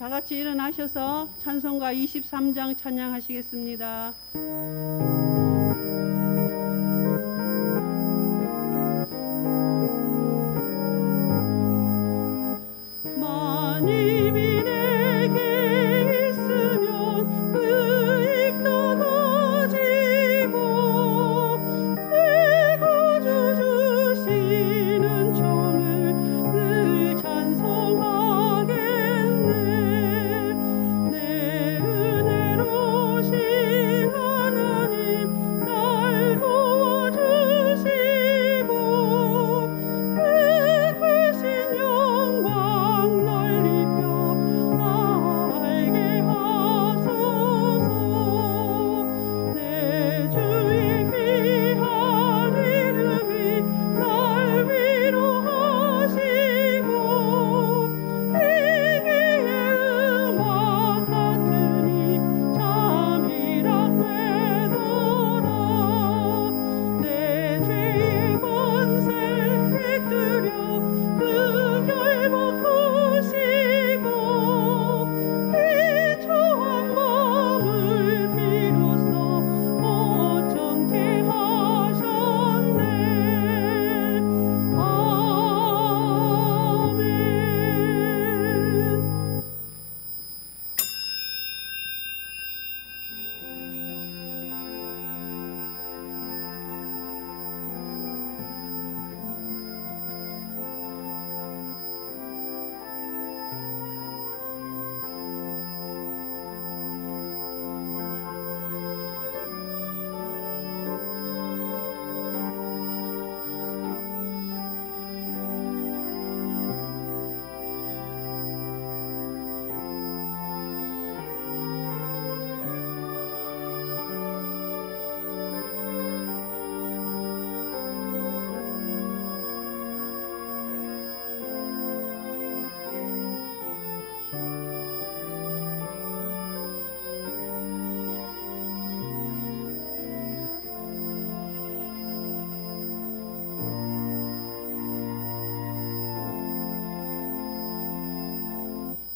다 같이 일어나셔서 찬송가 23장 찬양하시겠습니다.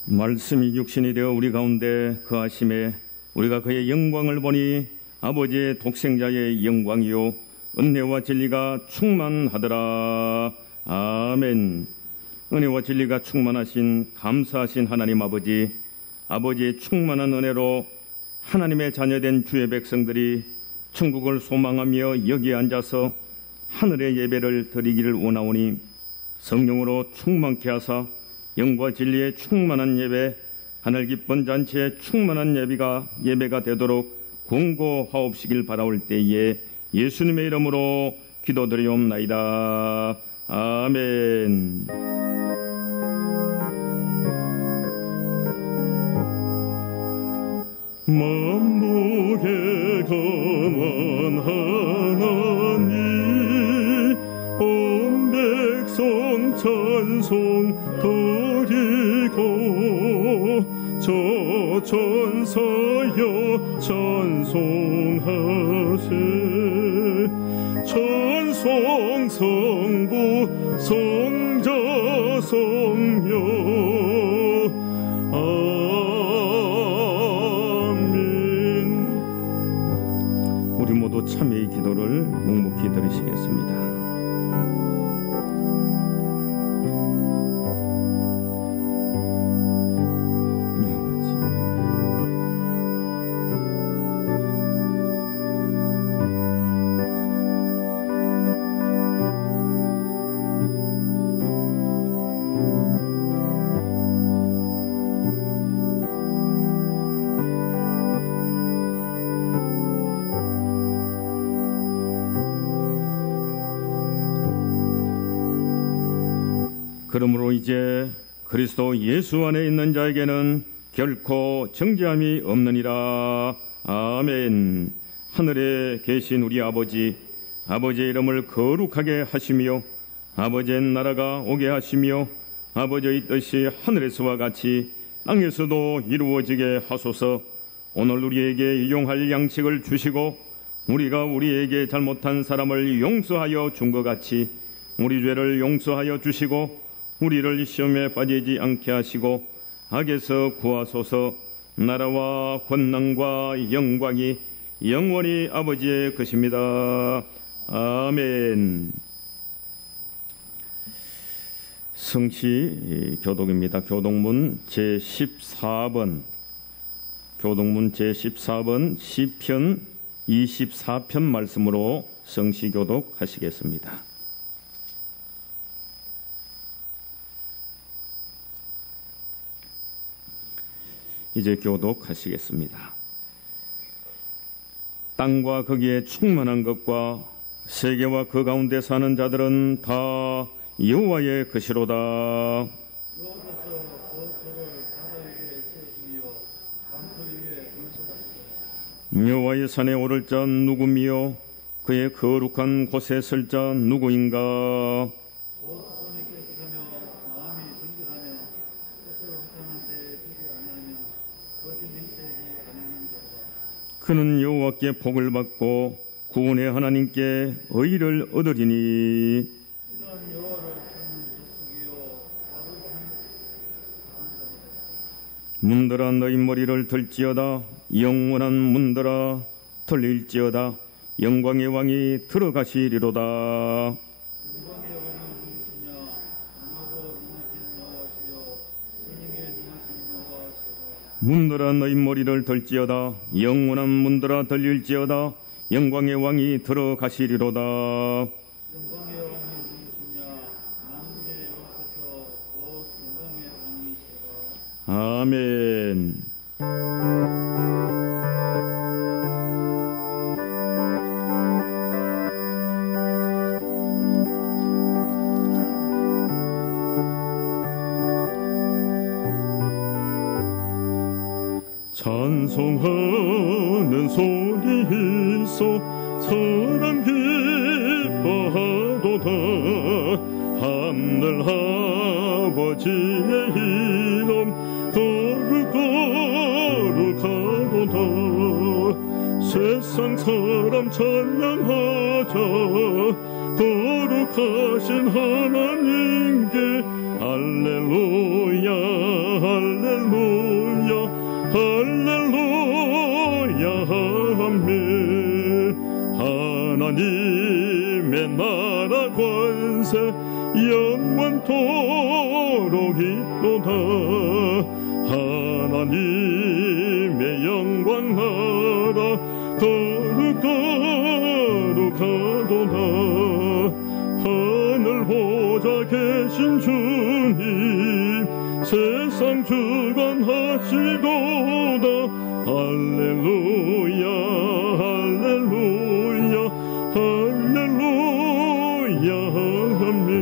말씀이 육신이 되어 우리 가운데 거하심에 우리가 그의 영광을 보니 아버지의 독생자의 영광이요 은혜와 진리가 충만하더라. 아멘. 은혜와 진리가 충만하신 감사하신 하나님 아버지, 아버지의 충만한 은혜로 하나님의 자녀된 주의 백성들이 천국을 소망하며 여기에 앉아서 하늘의 예배를 드리기를 원하오니 성령으로 충만케 하사 영과 진리의 충만한 예배, 하늘 기쁜 잔치의 충만한 예배가 되도록 권고하옵시길 바라올 때에 예수님의 이름으로 기도드리옵나이다. 아멘. 만복의 강한 하나님, 온 백성 찬송 드리고 저 천사여 찬송하세. 찬송 성부 성자 성령 아멘. 우리 모두 참회의 기도를 묵묵히 들으시겠습니다. 그러므로 이제 그리스도 예수 안에 있는 자에게는 결코 정죄함이 없느니라. 아멘. 하늘에 계신 우리 아버지, 아버지의 이름을 거룩하게 하시며 아버지의 나라가 오게 하시며 아버지의 뜻이 하늘에서와 같이 땅에서도 이루어지게 하소서. 오늘 우리에게 일용할 양식을 주시고 우리가 우리에게 잘못한 사람을 용서하여 준 것 같이 우리 죄를 용서하여 주시고 우리를 시험에 빠지지 않게 하시고 악에서 구하소서. 나라와 권능과 영광이 영원히 아버지의 것입니다. 아멘. 성시 교독입니다. 교독문 제14번 교독문 제14번 시편 24편 말씀으로 성시 교독하시겠습니다. 이제 교독하시겠습니다. 땅과 거기에 충만한 것과 세계와 그 가운데 사는 자들은 다 여호와의 것이로다. 여호와의 산에 오를 자 누구미요? 그의 거룩한 곳에 설 자 누구인가? 그는 여호와께 복을 받고 구원의 하나님께 의를 얻으리니. 문들아 너희 머리를 들지어다. 영원한 문들아 들릴지어다. 영광의 왕이 들어가시리로다. 문들아 너희 머리를 들지어다. 영원한 문들아 들릴지어다. 영광의 왕이 들어가시리로다. 아멘. 찬송하는 소리 있어 사랑 기뻐하도다. 하늘 아버지의 이름 거룩하도다. 세상 사람 찬양하자. 거룩하신 하나님께 할렐루야 할렐루야 할렐루야 아멘. 하나님의 나라 권세 영원토록 있도다. 하나님의 영광 나라 거룩하도다. 하늘 보좌 계신 주님 세상 주관하시도다. 할렐루야 할렐루야 할렐루야 아멘.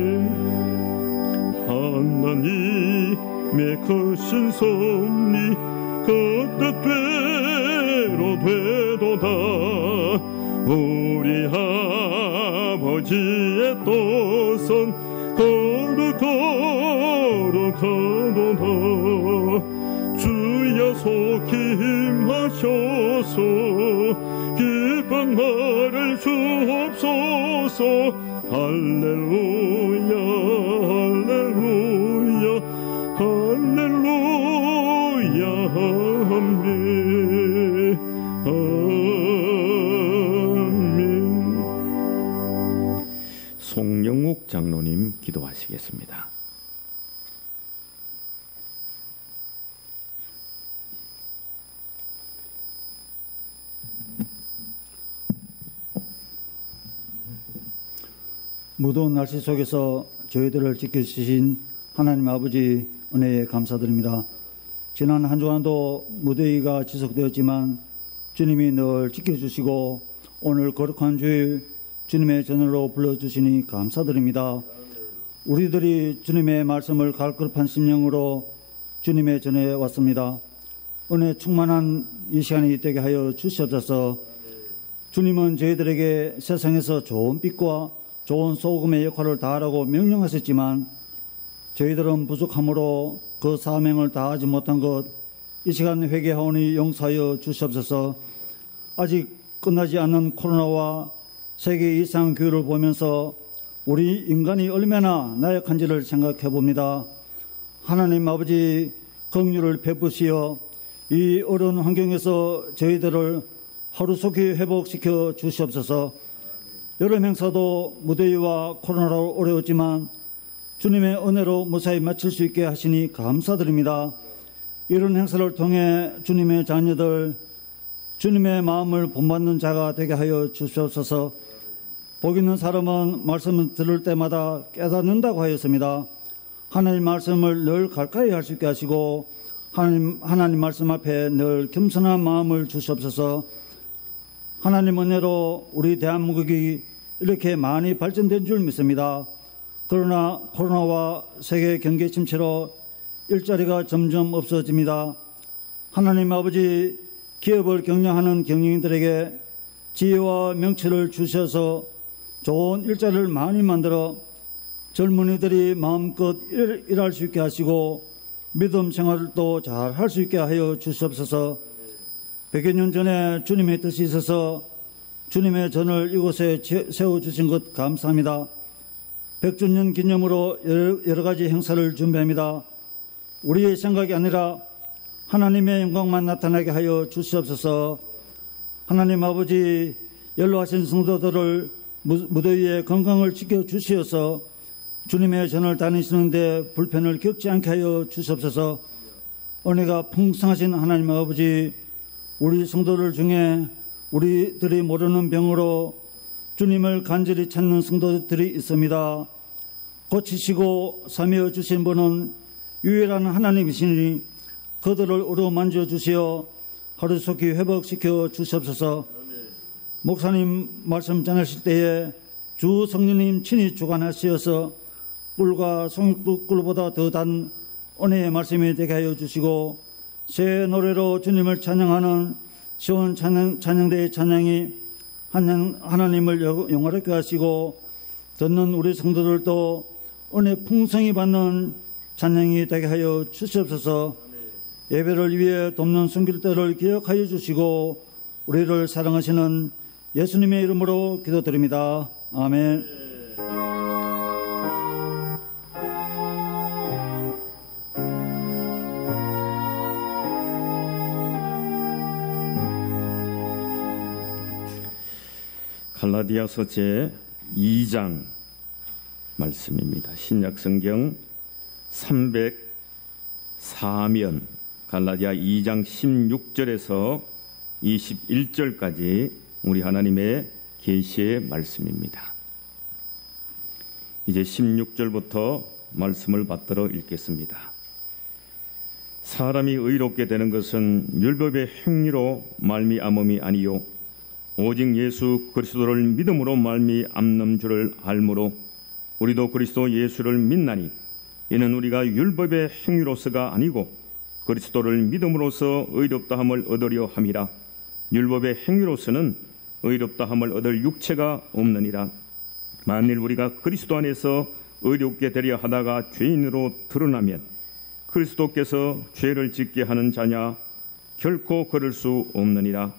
하나님의 크신 섭리 그 뜻대로 되도다. 우리 아버지의 뜻은 거룩하도다. 주여 속히 힘하셔서 기쁜 날을 주옵소서. 할렐루야 할렐루야 할렐루야 아멘 아멘. 송영욱 장로님 기도하시겠습니다. 무더운 날씨 속에서 저희들을 지켜주신 하나님 아버지 은혜에 감사드립니다. 지난 한 주간도 무더위가 지속되었지만 주님이 늘 지켜주시고 오늘 거룩한 주일 주님의 전으로 불러주시니 감사드립니다. 우리들이 주님의 말씀을 갈급한 심령으로 주님의 전에 왔습니다. 은혜 충만한 이 시간이 되게 하여 주시옵소서. 주님은 저희들에게 세상에서 좋은 빛과 좋은 소금의 역할을 다하라고 명령하셨지만 저희들은 부족함으로 그 사명을 다하지 못한 것 이 시간 회개하오니 용서하여 주시옵소서. 아직 끝나지 않는 코로나와 세계 이상 교회를 보면서 우리 인간이 얼마나 나약한지를 생각해 봅니다. 하나님 아버지, 긍휼을 베푸시어 이 어려운 환경에서 저희들을 하루속히 회복시켜 주시옵소서. 여름 행사도 무더위와 코로나로 어려웠지만 주님의 은혜로 무사히 마칠 수 있게 하시니 감사드립니다. 이런 행사를 통해 주님의 자녀들, 주님의 마음을 본받는 자가 되게 하여 주시옵소서. 복 있는 사람은 말씀을 들을 때마다 깨닫는다고 하였습니다. 하나님 말씀을 늘 가까이 할 수 있게 하시고 하나님 말씀 앞에 늘 겸손한 마음을 주시옵소서. 하나님 은혜로 우리 대한민국이 이렇게 많이 발전된 줄 믿습니다. 그러나 코로나와 세계 경제 침체로 일자리가 점점 없어집니다. 하나님 아버지, 기업을 경영하는 경영인들에게 지혜와 명철을 주셔서 좋은 일자리를 많이 만들어 젊은이들이 마음껏 일할 수 있게 하시고 믿음 생활도 잘 할 수 있게 하여 주시옵소서. 100여 년 전에 주님의 뜻이 있어서 주님의 전을 이곳에 세워주신 것 감사합니다. 100주년 기념으로 여러 가지 행사를 준비합니다. 우리의 생각이 아니라 하나님의 영광만 나타나게 하여 주시옵소서. 하나님 아버지, 연로하신 성도들을 무더위에 건강을 지켜주시어서 주님의 전을 다니시는데 불편을 겪지 않게 하여 주시옵소서. 은혜가 풍성하신 하나님 아버지, 우리 성도들 중에 우리들이 모르는 병으로 주님을 간절히 찾는 성도들이 있습니다. 고치시고 사미어 주신 분은 유일한 하나님이시니 그들을 어루만져 주시어 하루속히 회복시켜 주시옵소서. 목사님 말씀 전하실 때에 주 성령님 친히 주관하시어서 꿀과 송육두 꿀보다 더 단 은혜의 말씀이 되게 하여 주시고 새 노래로 주님을 찬양하는 시온 찬양대의 찬양이 하나님을 영화롭게 하시고 듣는 우리 성도들도 은혜 풍성히 받는 찬양이 되게 하여 주시옵소서. 예배를 위해 돕는 숨길 때를 기억하여 주시고 우리를 사랑하시는 예수님의 이름으로 기도드립니다. 아멘. 갈라디아서 제 2장 말씀입니다. 신약성경 304면 갈라디아 2장 16절에서 21절까지 우리 하나님의 계시의 말씀입니다. 이제 16절부터 말씀을 받들어 읽겠습니다. 사람이 의롭게 되는 것은 율법의 행위로 말미암음이 아니요 오직 예수 그리스도를 믿음으로 말미암는 줄을 알므로 우리도 그리스도 예수를 믿나니 이는 우리가 율법의 행위로서가 아니고 그리스도를 믿음으로써 의롭다함을 얻으려 함이라. 율법의 행위로서는 의롭다함을 얻을 육체가 없느니라. 만일 우리가 그리스도 안에서 의롭게 되려 하다가 죄인으로 드러나면 그리스도께서 죄를 짓게 하는 자냐? 결코 그럴 수 없느니라.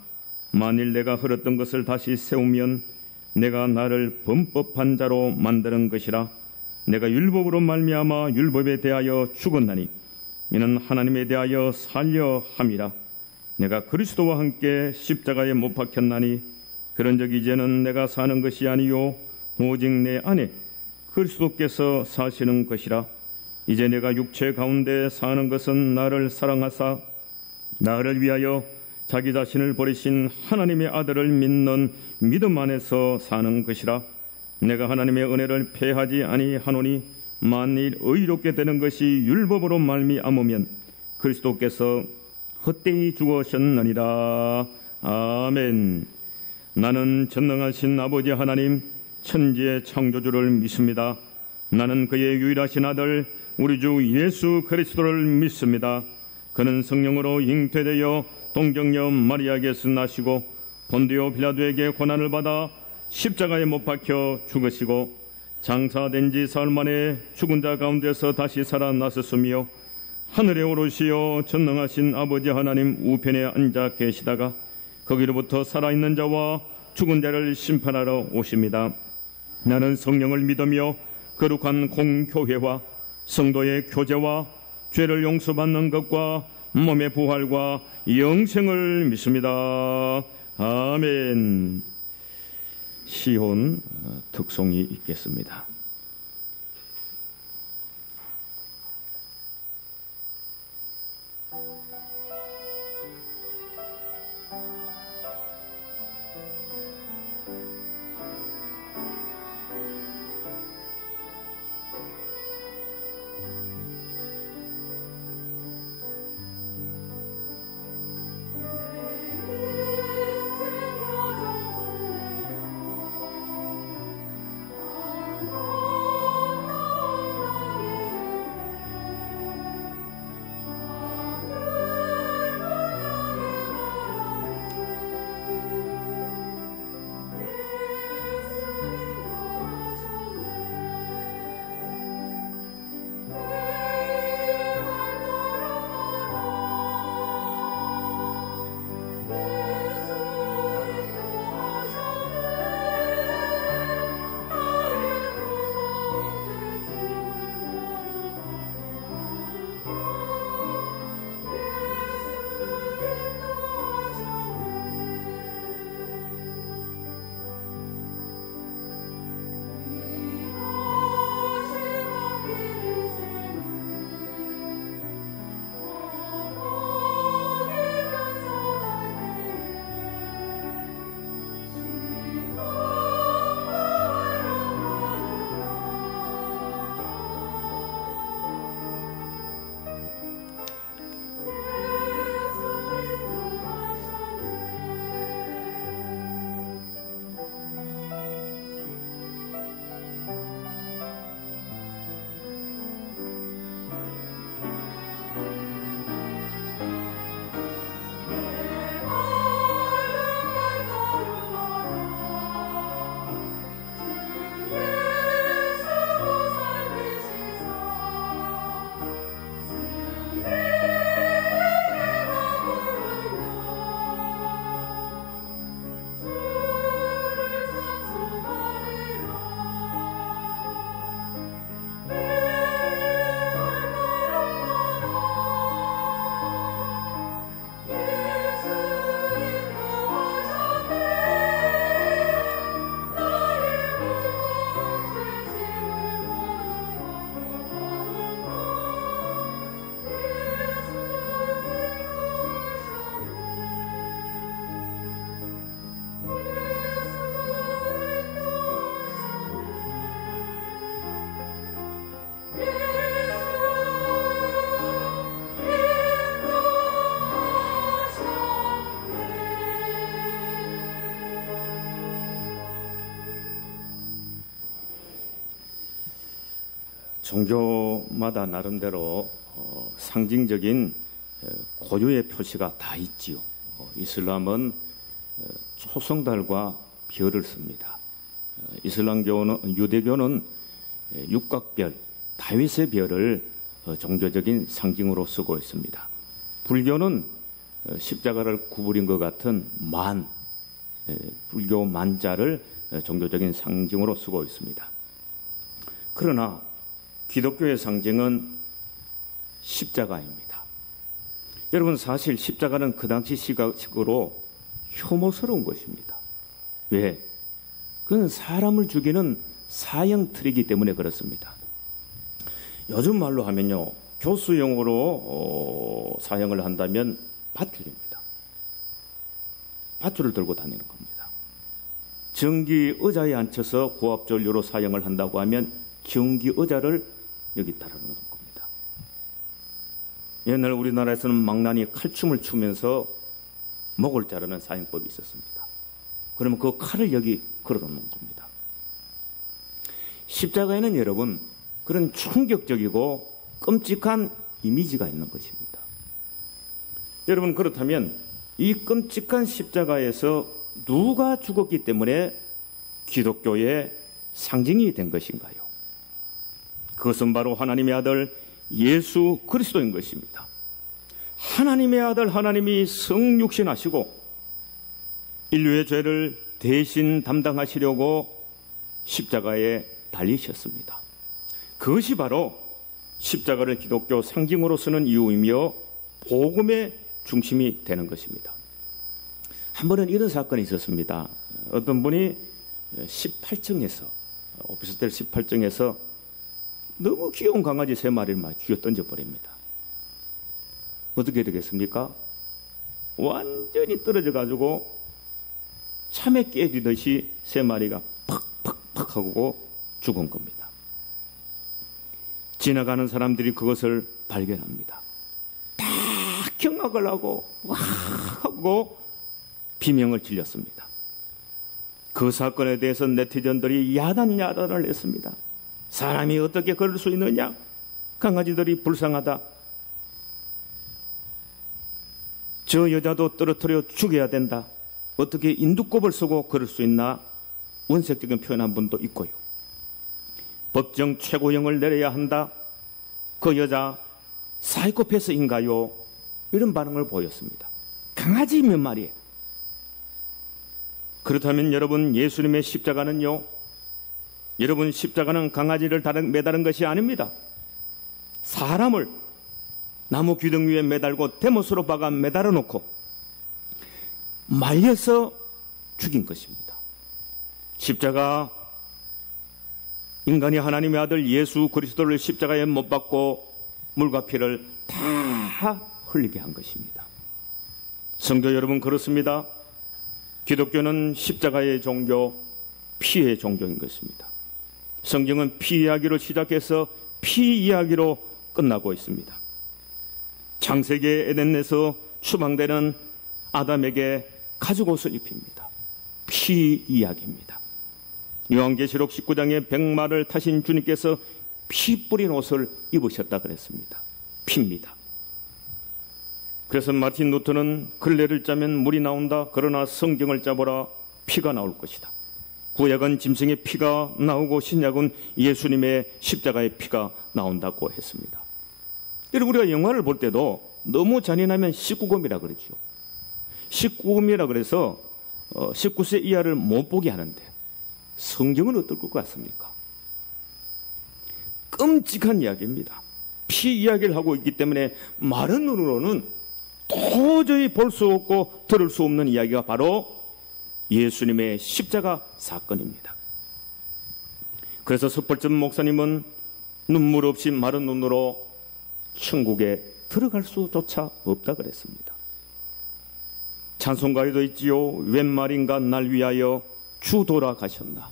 만일 내가 흘렀던 것을 다시 세우면 내가 나를 범법한 자로 만드는 것이라. 내가 율법으로 말미암아 율법에 대하여 죽었나니 이는 하나님에 대하여 살려 함이라. 내가 그리스도와 함께 십자가에 못 박혔나니 그런즉 이제는 내가 사는 것이 아니요 오직 내 안에 그리스도께서 사시는 것이라. 이제 내가 육체 가운데 사는 것은 나를 사랑하사 나를 위하여 자기 자신을 버리신 하나님의 아들을 믿는 믿음 안에서 사는 것이라. 내가 하나님의 은혜를 패하지 아니하노니 만일 의롭게 되는 것이 율법으로 말미암으면 그리스도께서 헛되이 죽으셨느니라. 아멘. 나는 전능하신 아버지 하나님 천지의 창조주를 믿습니다. 나는 그의 유일하신 아들 우리 주 예수 그리스도를 믿습니다. 그는 성령으로 잉태되어 동정녀 마리아에게서 나시고 본디오 빌라도에게 고난을 받아 십자가에 못 박혀 죽으시고 장사된 지 사흘 만에 죽은 자 가운데서 다시 살아나셨으며 하늘에 오르시어 전능하신 아버지 하나님 우편에 앉아 계시다가 거기로부터 살아있는 자와 죽은 자를 심판하러 오십니다. 나는 성령을 믿으며 거룩한 공교회와 성도의 교제와 죄를 용서받는 것과 몸의 부활과 영생을 믿습니다. 아멘. 시혼 특송이 있겠습니다. 종교마다 나름대로 상징적인 고유의 표시가 다 있지요. 이슬람은 초승달과 별을 씁니다. 이슬람교는, 유대교는 육각별, 다윗의 별을 종교적인 상징으로 쓰고 있습니다. 불교는 십자가를 구부린 것 같은 불교 만자를 종교적인 상징으로 쓰고 있습니다. 그러나 기독교의 상징은 십자가입니다. 여러분, 사실 십자가는 그 당시 시각으로 혐오스러운 것입니다. 왜? 그건 사람을 죽이는 사형틀이기 때문에 그렇습니다. 요즘 말로 하면요, 교수용어로 사형을 한다면 밧줄입니다. 밧줄을 들고 다니는 겁니다. 정기 의자에 앉혀서 고압전류로 사형을 한다고 하면 정기 의자를 여기 달아놓는 겁니다. 옛날 우리나라에서는 망나니 칼춤을 추면서 목을 자르는 사형법이 있었습니다. 그러면 그 칼을 여기 걸어놓는 겁니다. 십자가에는 여러분, 그런 충격적이고 끔찍한 이미지가 있는 것입니다. 여러분, 그렇다면 이 끔찍한 십자가에서 누가 죽었기 때문에 기독교의 상징이 된 것인가요? 그것은 바로 하나님의 아들 예수 그리스도인 것입니다. 하나님의 아들 하나님이 성육신하시고 인류의 죄를 대신 담당하시려고 십자가에 달리셨습니다. 그것이 바로 십자가를 기독교 상징으로 쓰는 이유이며 복음의 중심이 되는 것입니다. 한 번은 이런 사건이 있었습니다. 어떤 분이 18층에서 오피스텔 18층에서 너무 귀여운 강아지 3마리를 막 쥐어 던져버립니다. 어떻게 되겠습니까? 완전히 떨어져 가지고 참외 깨지듯이 3마리가 팍팍팍 하고 죽은 겁니다. 지나가는 사람들이 그것을 발견합니다. 다 경악을 하고 와 하고 비명을 질렀습니다. 그 사건에 대해서 네티즌들이 야단을 했습니다. 사람이 어떻게 그럴 수 있느냐? 강아지들이 불쌍하다. 저 여자도 떨어뜨려 죽여야 된다. 어떻게 인두껍을 쓰고 그럴 수 있나? 원색적인 표현한 분도 있고요. 법정 최고형을 내려야 한다. 그 여자 사이코패스인가요? 이런 반응을 보였습니다. 강아지 몇 마리. 그렇다면 여러분, 예수님의 십자가는요, 여러분, 십자가는 강아지를 매다른 것이 아닙니다. 사람을 나무 귀등 위에 매달고 대못으로 박아 매달아 놓고 말려서 죽인 것입니다. 십자가, 인간이 하나님의 아들 예수 그리스도를 십자가에 못 박고 물과 피를 다 흘리게 한 것입니다. 성도 여러분, 그렇습니다. 기독교는 십자가의 종교, 피의 종교인 것입니다. 성경은 피 이야기로 시작해서 피 이야기로 끝나고 있습니다. 창세기 에덴에서 추방되는 아담에게 가죽옷을 입힙니다. 피 이야기입니다. 요한계시록 19장에 백마를 타신 주님께서 피 뿌린 옷을 입으셨다 그랬습니다. 피입니다. 그래서 마틴 루터는 걸레를 짜면 물이 나온다. 그러나 성경을 짜보라, 피가 나올 것이다. 구약은 짐승의 피가 나오고 신약은 예수님의 십자가의 피가 나온다고 했습니다. 여러분, 우리가 영화를 볼 때도 너무 잔인하면 19금이라 그러죠. 19금이라 그래서 19세 이하를 못 보게 하는데 성경은 어떨 것 같습니까? 끔찍한 이야기입니다. 피 이야기를 하고 있기 때문에 마른 눈으로는 도저히 볼 수 없고 들을 수 없는 이야기가 바로 예수님의 십자가 사건입니다. 그래서 스펄전 목사님은 눈물 없이 마른 눈으로 천국에 들어갈 수조차 없다 그랬습니다. 찬송가에도 있지요. 웬 말인가 날 위하여 주 돌아가셨나.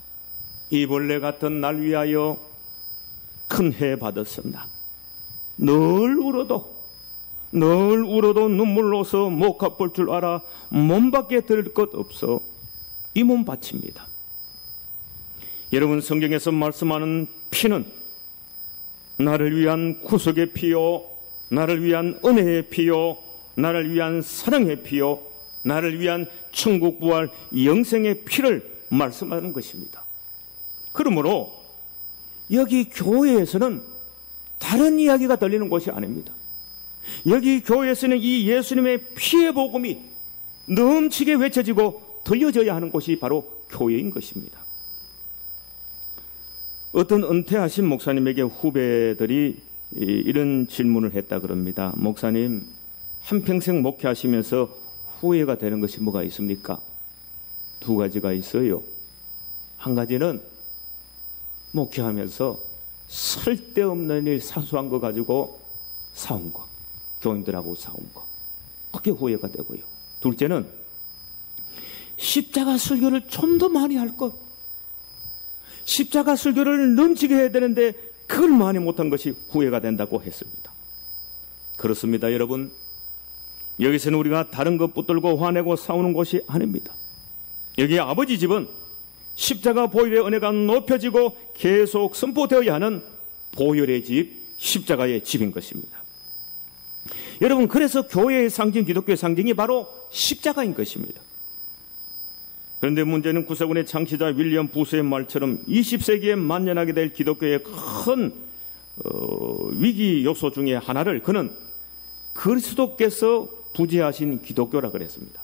이벌레 같은 날 위하여 큰 해 받았었나. 늘 울어도 눈물로서 못 갚을 줄 알아 몸밖에 들을 것 없어 이 몸 바칩니다. 여러분, 성경에서 말씀하는 피는 나를 위한 구속의 피요, 나를 위한 은혜의 피요, 나를 위한 사랑의 피요, 나를 위한 천국 부활 영생의 피를 말씀하는 것입니다. 그러므로 여기 교회에서는 다른 이야기가 들리는 것이 아닙니다. 여기 교회에서는 이 예수님의 피의 복음이 넘치게 외쳐지고 들려져야 하는 곳이 바로 교회인 것입니다. 어떤 은퇴하신 목사님에게 후배들이 이런 질문을 했다 그럽니다. 목사님, 한평생 목회하시면서 후회가 되는 것이 뭐가 있습니까? 2가지가 있어요. 한 가지는 목회하면서 쓸데없는 일, 사소한 거 가지고 싸운 거, 교인들하고 싸운 거, 그게 후회가 되고요. 둘째는 십자가 설교를 좀 더 많이 할 것, 십자가 설교를 넘치게 해야 되는데 그걸 많이 못한 것이 후회가 된다고 했습니다. 그렇습니다, 여러분. 여기서는 우리가 다른 것 붙들고 화내고 싸우는 것이 아닙니다. 여기 아버지 집은 십자가 보혈의 은혜가 높여지고 계속 선포되어야 하는 보혈의 집, 십자가의 집인 것입니다. 여러분, 그래서 교회의 상징, 기독교의 상징이 바로 십자가인 것입니다. 그런데 문제는 구세군의 창시자 윌리엄 부스의 말처럼 20세기에 만연하게 될 기독교의 큰 위기 요소 중에 하나를 그는 그리스도께서 부재하신 기독교라 그랬습니다.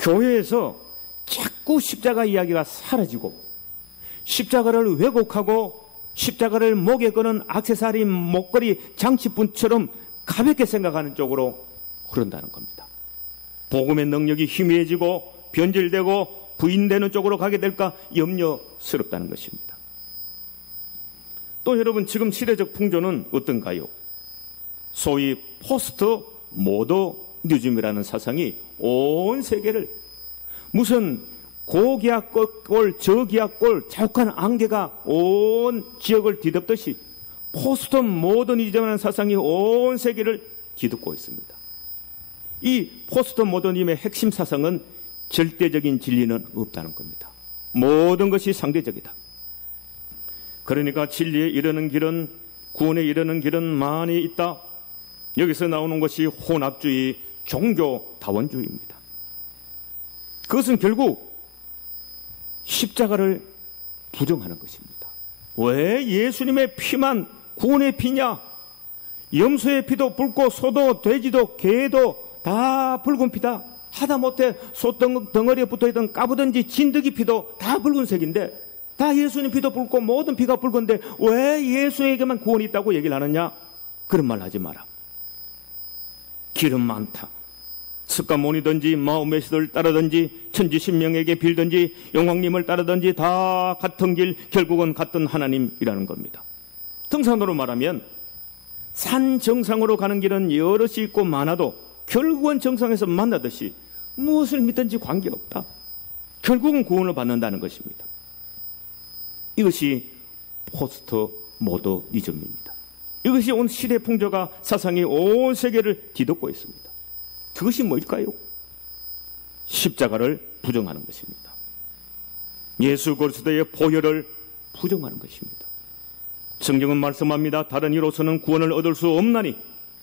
교회에서 자꾸 십자가 이야기가 사라지고 십자가를 왜곡하고 십자가를 목에 거는 액세서리, 목걸이, 장식품처럼 가볍게 생각하는 쪽으로 흐른다는 겁니다. 복음의 능력이 희미해지고 변질되고 부인되는 쪽으로 가게 될까 염려스럽다는 것입니다. 또 여러분, 지금 시대적 풍조는 어떤가요? 소위 포스트 모더니즘이라는 사상이 온 세계를 무슨 고기압골, 저기압골, 자욱한 안개가 온 지역을 뒤덮듯이 포스트 모더니즘이라는 사상이 온 세계를 뒤덮고 있습니다. 이 포스트 모더니즘의 핵심 사상은 절대적인 진리는 없다는 겁니다. 모든 것이 상대적이다. 그러니까 진리에 이르는 길은, 구원에 이르는 길은 많이 있다. 여기서 나오는 것이 혼합주의, 종교다원주의입니다. 그것은 결국 십자가를 부정하는 것입니다. 왜 예수님의 피만 구원의 피냐? 염소의 피도 붉고 소도 돼지도 개도 다 붉은 피다. 하다못해 소덩어리에 붙어있던 까부든지 진드기 피도 다 붉은색인데, 다 예수님 피도 붉고 모든 피가 붉은데 왜 예수에게만 구원이 있다고 얘기를 하느냐? 그런 말 하지 마라. 길은 많다. 스가모니든지 마호메스를 따르든지 천지신명에게 빌든지 영왕님을 따르든지 다 같은 길, 결국은 같은 하나님이라는 겁니다. 등산으로 말하면 산 정상으로 가는 길은 여럿이 있고 많아도 결국은 정상에서 만나듯이 무엇을 믿든지 관계없다. 결국은 구원을 받는다는 것입니다. 이것이 포스트 모더니즘입니다. 이것이 온 시대 풍조가 사상이 온 세계를 뒤덮고 있습니다. 그것이 뭘까요? 십자가를 부정하는 것입니다. 예수 그리스도의 보혈을 부정하는 것입니다. 성경은 말씀합니다. 다른 이로서는 구원을 얻을 수 없나니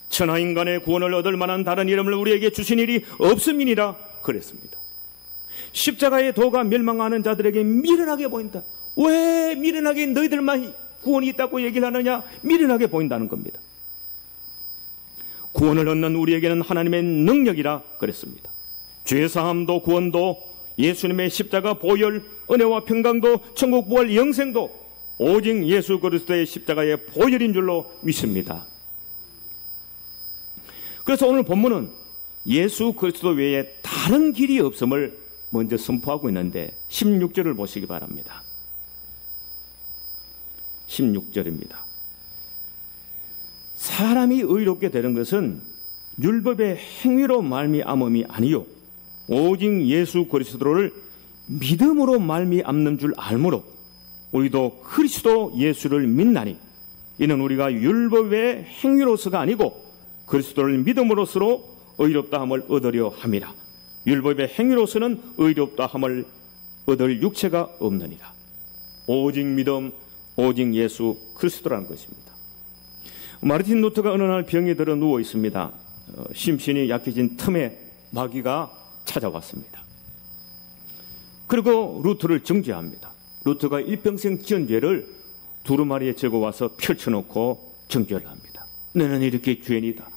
천하인간의 구원을 얻을 만한 다른 이름을 우리에게 주신 일이 없음이니라 그랬습니다. 십자가의 도가 멸망하는 자들에게 미련하게 보인다. 왜 미련하게 너희들만 구원이 있다고 얘기를 하느냐? 미련하게 보인다는 겁니다. 구원을 얻는 우리에게는 하나님의 능력이라 그랬습니다. 죄사함도 구원도 예수님의 십자가 보혈, 은혜와 평강도 천국 부활 영생도 오직 예수 그리스도의 십자가의 보혈인 줄로 믿습니다. 그래서 오늘 본문은 예수 그리스도 외에 다른 길이 없음을 먼저 선포하고 있는데 16절을 보시기 바랍니다. 16절입니다. 사람이 의롭게 되는 것은 율법의 행위로 말미암음이 아니요 오직 예수 그리스도를 믿음으로 말미암는 줄 알므로 우리도 그리스도 예수를 믿나니 이는 우리가 율법의 행위로서가 아니고 그리스도를 믿음으로써 의롭다함을 얻으려 함이라. 율법의 행위로서는 의롭다함을 얻을 육체가 없느니라. 오직 믿음, 오직 예수 그리스도라는 것입니다. 마르틴 루터가 어느 날 병이 들어 누워 있습니다. 심신이 약해진 틈에 마귀가 찾아왔습니다. 그리고 루터를 정죄합니다. 루터가 일평생 지은 죄를 두루마리에 적어와서 펼쳐놓고 정죄를 합니다. 너는 이렇게 죄인이다.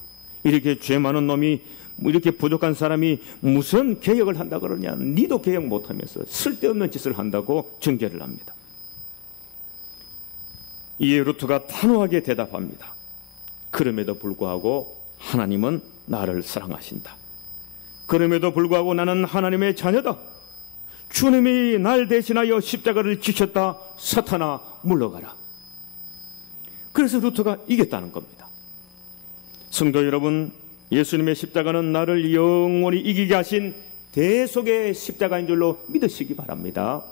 이렇게 죄 많은 놈이, 이렇게 부족한 사람이 무슨 개혁을 한다 그러냐. 니도 개혁 못하면서 쓸데없는 짓을 한다고 정죄를 합니다. 이에 루터가 단호하게 대답합니다. 그럼에도 불구하고 하나님은 나를 사랑하신다. 그럼에도 불구하고 나는 하나님의 자녀다. 주님이 날 대신하여 십자가를 지셨다. 사탄아 물러가라. 그래서 루터가 이겼다는 겁니다. 성도 여러분, 예수님의 십자가는 나를 영원히 이기게 하신 대속의 십자가인 줄로 믿으시기 바랍니다.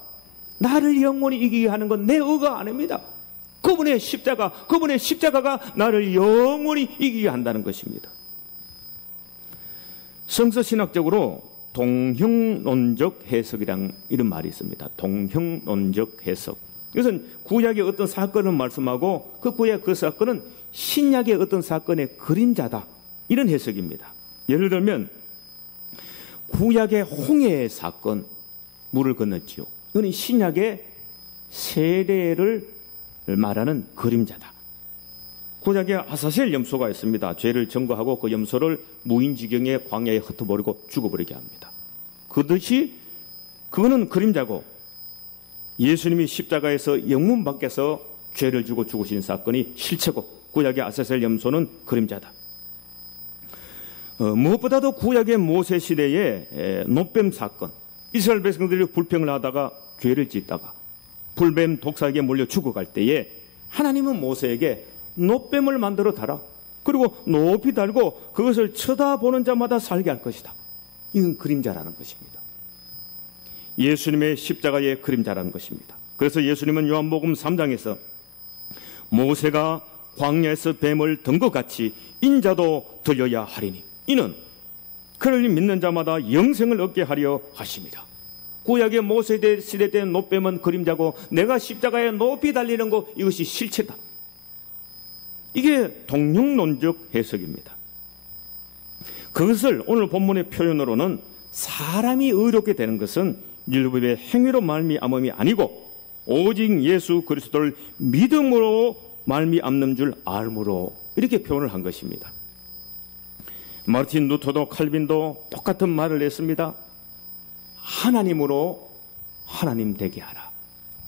나를 영원히 이기게 하는 건 내 의가 아닙니다. 그분의 십자가가 나를 영원히 이기게 한다는 것입니다. 성서신학적으로 동형론적 해석이란 이런 말이 있습니다. 동형론적 해석. 이것은 구약의 어떤 사건을 말씀하고 그 구약 그 사건은 신약의 어떤 사건의 그림자다. 이런 해석입니다. 예를 들면 구약의 홍해의 사건, 물을 건넜지요. 이건 신약의 세례를 말하는 그림자다. 구약에 아사셀 염소가 있습니다. 죄를 증거하고 그 염소를 무인지경의 광야에 흩어버리고 죽어버리게 합니다. 그것이 그거는 그림자고 예수님이 십자가에서 영문 밖에서 죄를 지고 죽으신 사건이 실체고, 구약의 아사셀 염소는 그림자다. 무엇보다도 구약의 모세 시대의 노뱀 사건, 이스라엘 백성들이 불평을 하다가 죄를 짓다가 불뱀 독사에게 몰려 죽어갈 때에 하나님은 모세에게 노뱀을 만들어 달아. 그리고 높이 달고 그것을 쳐다보는 자마다 살게 할 것이다. 이건 그림자라는 것입니다. 예수님의 십자가의 그림자라는 것입니다. 그래서 예수님은 요한복음 3장에서 모세가 광야에서 뱀을 든 것 같이 인자도 들려야 하리니 이는 그를 믿는 자마다 영생을 얻게 하려 하십니다. 구약의 모세 시대 때 노뱀은 그림자고 내가 십자가에 높이 달리는 것, 이것이 실체다. 이게 동영론적 해석입니다. 그것을 오늘 본문의 표현으로는 사람이 의롭게 되는 것은 율법의 행위로 말미암음이 아니고 오직 예수 그리스도를 믿음으로 말미암는 줄 알므로, 이렇게 표현을 한 것입니다. 마르틴 루터도 칼빈도 똑같은 말을 했습니다. 하나님으로 하나님 되게 하라.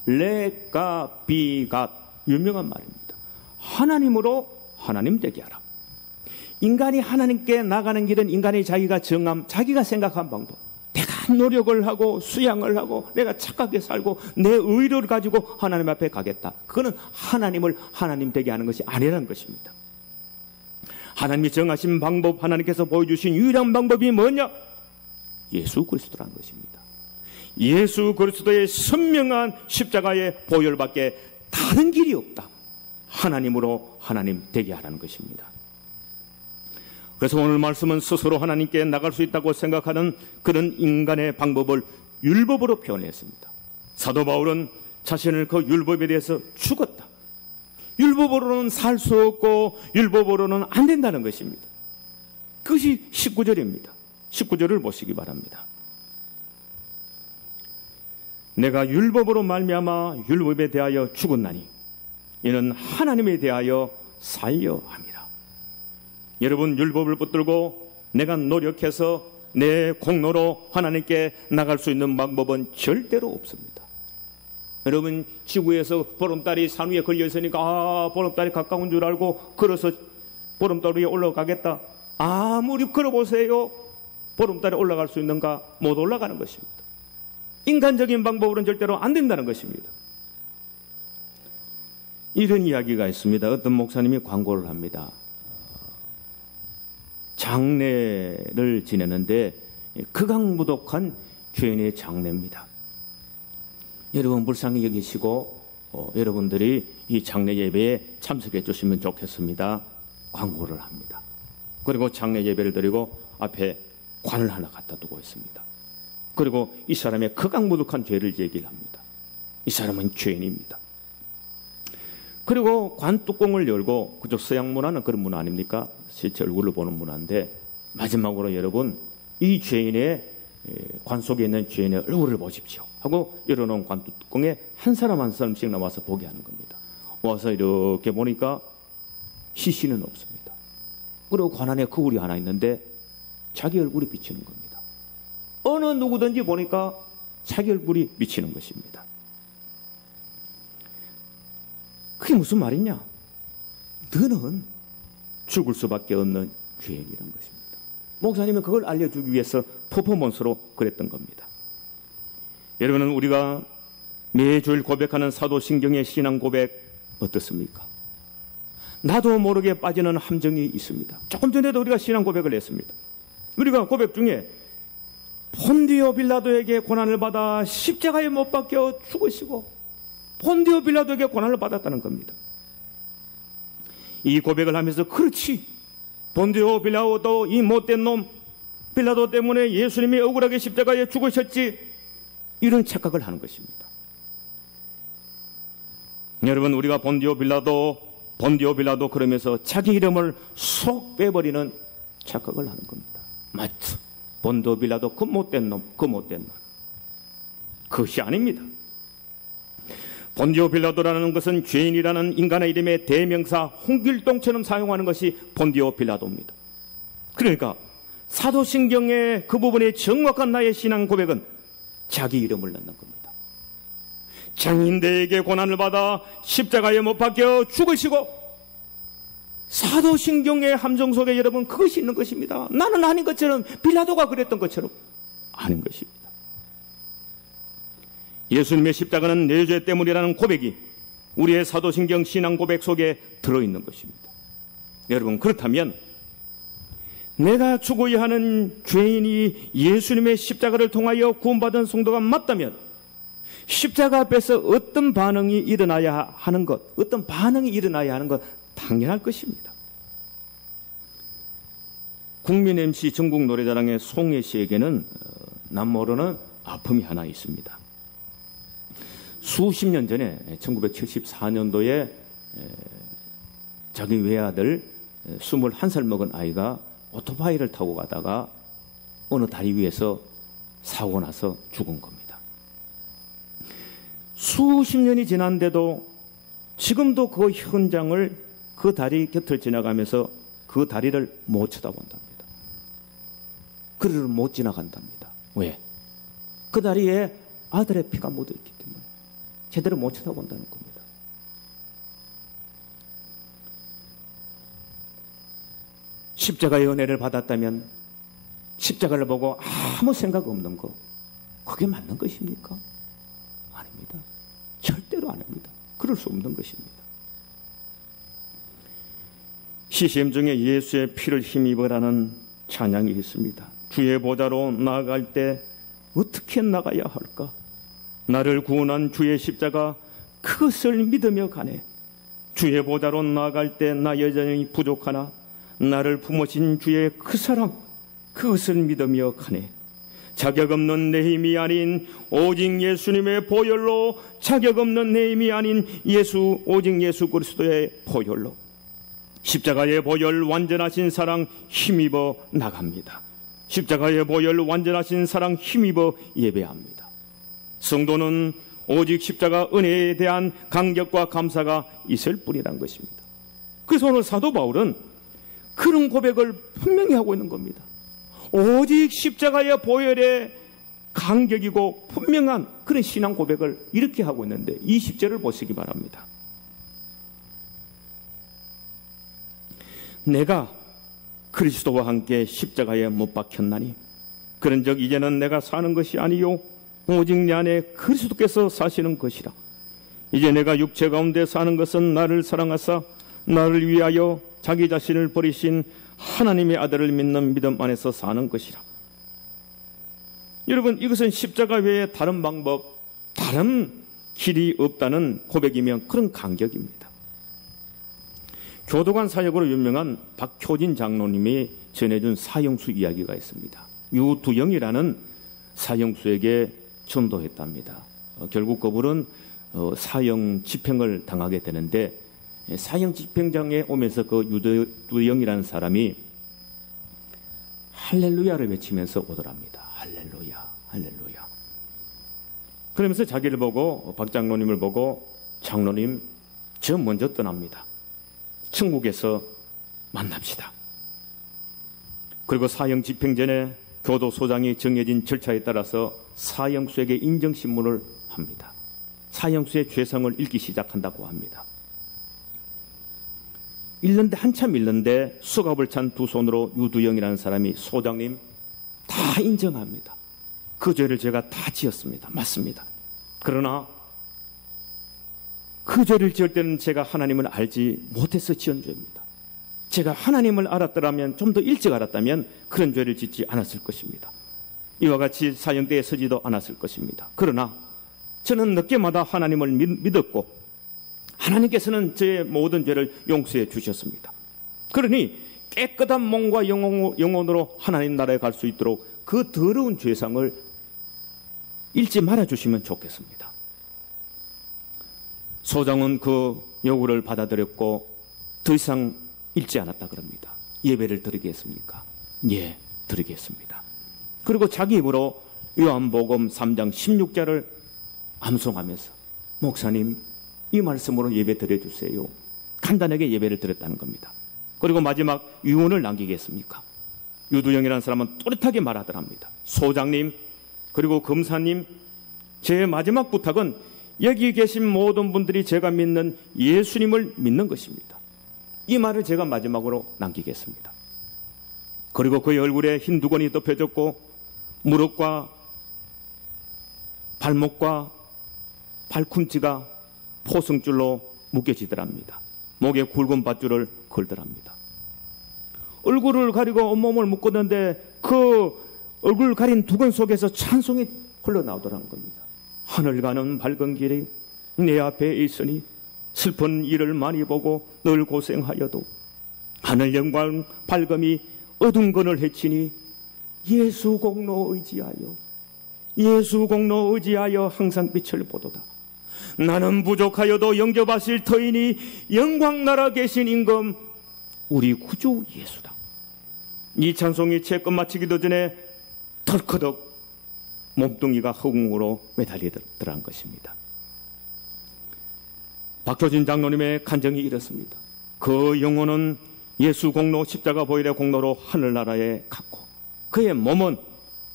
레가 비갓, 유명한 말입니다. 하나님으로 하나님 되게 하라. 인간이 하나님께 나가는 길은 인간이 자기가 정함, 자기가 생각한 방법, 내가 노력을 하고 수양을 하고 내가 착하게 살고 내 의를 가지고 하나님 앞에 가겠다. 그거는 하나님을 하나님 되게 하는 것이 아니라는 것입니다. 하나님이 정하신 방법, 하나님께서 보여주신 유일한 방법이 뭐냐? 예수 그리스도라는 것입니다. 예수 그리스도의 선명한 십자가의 보혈밖에 다른 길이 없다. 하나님으로 하나님 되게 하라는 것입니다. 그래서 오늘 말씀은 스스로 하나님께 나갈 수 있다고 생각하는 그런 인간의 방법을 율법으로 표현했습니다. 사도 바울은 자신을 그 율법에 대해서 죽었다. 율법으로는 살 수 없고 율법으로는 안 된다는 것입니다. 그것이 19절입니다. 19절을 보시기 바랍니다. 내가 율법으로 말미암아 율법에 대하여 죽었나니 이는 하나님에 대하여 살려 함이라. 여러분, 율법을 붙들고 내가 노력해서 내 공로로 하나님께 나갈 수 있는 방법은 절대로 없습니다. 여러분, 지구에서 보름달이 산 위에 걸려 있으니까 보름달이 가까운 줄 알고 걸어서 보름달 위에 올라가겠다. 아무리 걸어보세요. 보름달에 올라갈 수 있는가? 못 올라가는 것입니다. 인간적인 방법으로는 절대로 안 된다는 것입니다. 이런 이야기가 있습니다. 어떤 목사님이 광고를 합니다. 장례를 지내는데 극악무독한 죄인의 장례입니다. 여러분 불쌍히 여기시고 여러분들이 이 장례 예배에 참석해 주시면 좋겠습니다. 광고를 합니다. 그리고 장례 예배를 드리고 앞에 관을 하나 갖다 두고 있습니다. 그리고 이 사람의 극악무독한 죄를 얘기를 합니다. 이 사람은 죄인입니다. 그리고 관 뚜껑을 열고, 그쪽 서양 문화는 그런 문화 아닙니까? 실제 얼굴을 보는 문화인데, 마지막으로 여러분 이 죄인의 관 속에 있는 죄인의 얼굴을 보십시오 하고 열어놓은 관 뚜껑에 한 사람 한 사람씩 나와서 보게 하는 겁니다. 와서 이렇게 보니까 시신은 없습니다. 그리고 관 안에 거울이 하나 있는데 자기 얼굴이 비치는 겁니다. 어느 누구든지 보니까 자기 얼굴이 비치는 것입니다. 그게 무슨 말이냐? 너는 죽을 수밖에 없는 죄인이라는 것입니다. 목사님은 그걸 알려주기 위해서 퍼포먼스로 그랬던 겁니다. 여러분은 우리가 매주일 고백하는 사도신경의 신앙 고백 어떻습니까? 나도 모르게 빠지는 함정이 있습니다. 조금 전에도 우리가 신앙 고백을 했습니다. 우리가 고백 중에 본디오 빌라도에게 고난을 받아 십자가에 못 박혀 죽으시고 본디오 빌라도에게 고난을 받았다는 겁니다. 이 고백을 하면서 그렇지, 본디오 빌라도도 이 못된 놈 빌라도 때문에 예수님이 억울하게 십자가에 죽으셨지, 이런 착각을 하는 것입니다. 여러분, 우리가 본디오 빌라도 그러면서 자기 이름을 쏙 빼버리는 착각을 하는 겁니다. 맞죠? 본디오 빌라도 그 못된 놈. 그것이 아닙니다. 본디오 빌라도라는 것은 죄인이라는 인간의 이름의 대명사 홍길동처럼 사용하는 것이 본디오 빌라도입니다. 그러니까 사도신경의 그 부분의 정확한 나의 신앙 고백은 자기 이름을 넣는 겁니다. 장인대에게 고난을 받아 십자가에 못 박혀 죽으시고, 사도신경의 함정 속에 여러분 그것이 있는 것입니다. 나는 아닌 것처럼, 빌라도가 그랬던 것처럼 아닌 것입니다. 예수님의 십자가는 내 죄 때문이라는 고백이 우리의 사도신경 신앙 고백 속에 들어있는 것입니다. 여러분, 그렇다면 내가 죽어야 하는 죄인이 예수님의 십자가를 통하여 구원받은 성도가 맞다면 십자가 앞에서 어떤 반응이 일어나야 하는 것, 어떤 반응이 일어나야 하는 것 당연할 것입니다. 국민 MC 전국 노래자랑의 송혜 씨에게는 남모르는 아픔이 하나 있습니다. 수십 년 전에 1974년도에 자기 외아들 21살 먹은 아이가 오토바이를 타고 가다가 어느 다리 위에서 사고 나서 죽은 겁니다. 수십 년이 지난데도 지금도 그 현장을, 그 다리 곁을 지나가면서 그 다리를 못 쳐다본답니다. 그리를 못 지나간답니다. 왜? 그 다리에 아들의 피가 묻어있기 때문에 제대로 못 쳐다본다는 겁니다. 십자가의 은혜를 받았다면 십자가를 보고 아무 생각 없는 거, 그게 맞는 것입니까? 아닙니다. 절대로 아닙니다. 그럴 수 없는 것입니다. CCM 중에 예수의 피를 힘입으라는 찬양이 있습니다. 주의 보좌로 나아갈 때 어떻게 나가야 할까? 나를 구원한 주의 십자가, 그것을 믿으며 가네. 주의 보좌로 나아갈 때 나 여전히 부족하나 나를 품으신 주의 그 사랑, 그것을 믿으며 가네. 자격 없는 내 힘이 아닌 오직 예수님의 보혈로, 자격 없는 내 힘이 아닌 오직 예수 그리스도의 보혈로, 십자가의 보혈 완전하신 사랑 힘입어 나갑니다. 십자가의 보혈 완전하신 사랑 힘입어 예배합니다. 성도는 오직 십자가 은혜에 대한 감격과 감사가 있을 뿐이란 것입니다. 그래서 오늘 사도 바울은 그런 고백을 분명히 하고 있는 겁니다. 오직 십자가의 보혈의 감격이고 분명한 그런 신앙 고백을 이렇게 하고 있는데, 20절을 보시기 바랍니다. 내가 그리스도와 함께 십자가에 못 박혔나니 그런즉 이제는 내가 사는 것이 아니요 오직 내 안에 그리스도께서 사시는 것이라. 이제 내가 육체 가운데 사는 것은 나를 사랑하사 나를 위하여 자기 자신을 버리신 하나님의 아들을 믿는 믿음 안에서 사는 것이라. 여러분, 이것은 십자가 외에 다른 방법, 다른 길이 없다는 고백이며 그런 간격입니다. 교도관 사역으로 유명한 박효진 장로님이 전해준 사형수 이야기가 있습니다. 유두영이라는 사형수에게 전도했답니다. 결국 그분은 사형 집행을 당하게 되는데, 사형 집행장에 오면서 그 유두영이라는 사람이 할렐루야를 외치면서 오더랍니다. 할렐루야, 할렐루야. 그러면서 자기를 보고, 박 장로님을 보고, 장로님, 저 먼저 떠납니다. 천국에서 만납시다. 그리고 사형 집행 전에 교도소장이 정해진 절차에 따라서 사형수에게 인정신문을 합니다. 사형수의 죄성을 읽기 시작한다고 합니다. 한참 읽는데 수갑을 찬 두 손으로 유두영이라는 사람이, 소장님, 다 인정합니다. 그 죄를 제가 다 지었습니다. 맞습니다. 그러나 그 죄를 지을 때는 제가 하나님을 알지 못해서 지은 죄입니다. 제가 하나님을 알았더라면, 좀 더 일찍 알았다면 그런 죄를 짓지 않았을 것입니다. 이와 같이 사형대에 서지도 않았을 것입니다. 그러나 저는 늦게마다 하나님을 믿었고 하나님께서는 제 모든 죄를 용서해 주셨습니다. 그러니 깨끗한 몸과 영혼으로 하나님 나라에 갈 수 있도록 그 더러운 죄상을 잃지 말아주시면 좋겠습니다. 소장은 그 요구를 받아들였고 더 이상 잃지 않았다 그럽니다. 예배를 드리겠습니까? 예, 드리겠습니다. 그리고 자기 입으로 요한복음 3장 16절을 암송하면서, 목사님, 이 말씀으로 예배 드려주세요. 간단하게 예배를 드렸다는 겁니다. 그리고 마지막 유언을 남기겠습니까? 유두영이라는 사람은 또렷하게 말하더랍니다. 소장님, 그리고 검사님, 제 마지막 부탁은 여기 계신 모든 분들이 제가 믿는 예수님을 믿는 것입니다. 이 말을 제가 마지막으로 남기겠습니다. 그리고 그의 얼굴에 흰 두건이 덮여졌고 무릎과 발목과 발꿈치가 포승줄로 묶여지더랍니다. 목에 굵은 밧줄을 걸더랍니다. 얼굴을 가리고 온몸을 묶었는데 그 얼굴 가린 두건 속에서 찬송이 흘러나오더라는 겁니다. 하늘 가는 밝은 길이 내 앞에 있으니 슬픈 일을 많이 보고 늘 고생하여도 하늘 영광 밝음이 어두운 건을 해치니 예수 공로 의지하여 항상 빛을 보도다. 나는 부족하여도 영접하실 터이니 영광 나라 계신 임금 우리 구주 예수다. 이 찬송이 채 끝마치기도 전에 덜커덕 몸뚱이가 허공으로 매달리더란 것입니다. 박효진 장로님의 간증이 이렇습니다. 그 영혼은 예수 공로 십자가 보혈의 공로로 하늘나라에 갔고 그의 몸은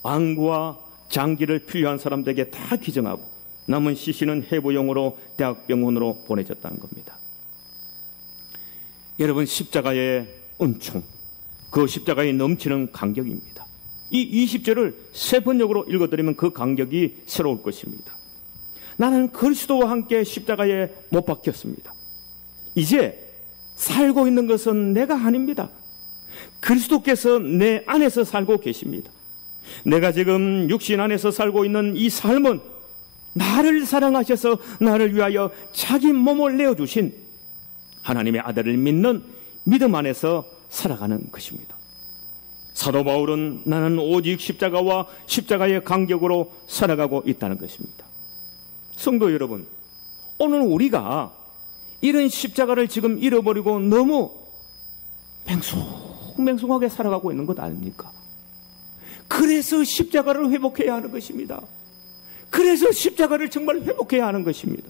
안구와 장기를 필요한 사람들에게 다 기증하고 남은 시신은 해부용으로 대학병원으로 보내졌다는 겁니다. 여러분, 십자가의 은총, 그 십자가에 넘치는 감격입니다. 이 20절을 세 번역으로 읽어드리면 그 감격이 새로울 것입니다. 나는 그리스도와 함께 십자가에 못 박혔습니다. 이제 살고 있는 것은 내가 아닙니다. 그리스도께서 내 안에서 살고 계십니다. 내가 지금 육신 안에서 살고 있는 이 삶은 나를 사랑하셔서 나를 위하여 자기 몸을 내어주신 하나님의 아들을 믿는 믿음 안에서 살아가는 것입니다. 사도 바울은 나는 오직 십자가와 십자가의 간격으로 살아가고 있다는 것입니다. 성도 여러분, 오늘 우리가 이런 십자가를 지금 잃어버리고 너무 맹숭맹숭하게 살아가고 있는 것 아닙니까? 그래서 십자가를 회복해야 하는 것입니다. 그래서 십자가를 정말 회복해야 하는 것입니다.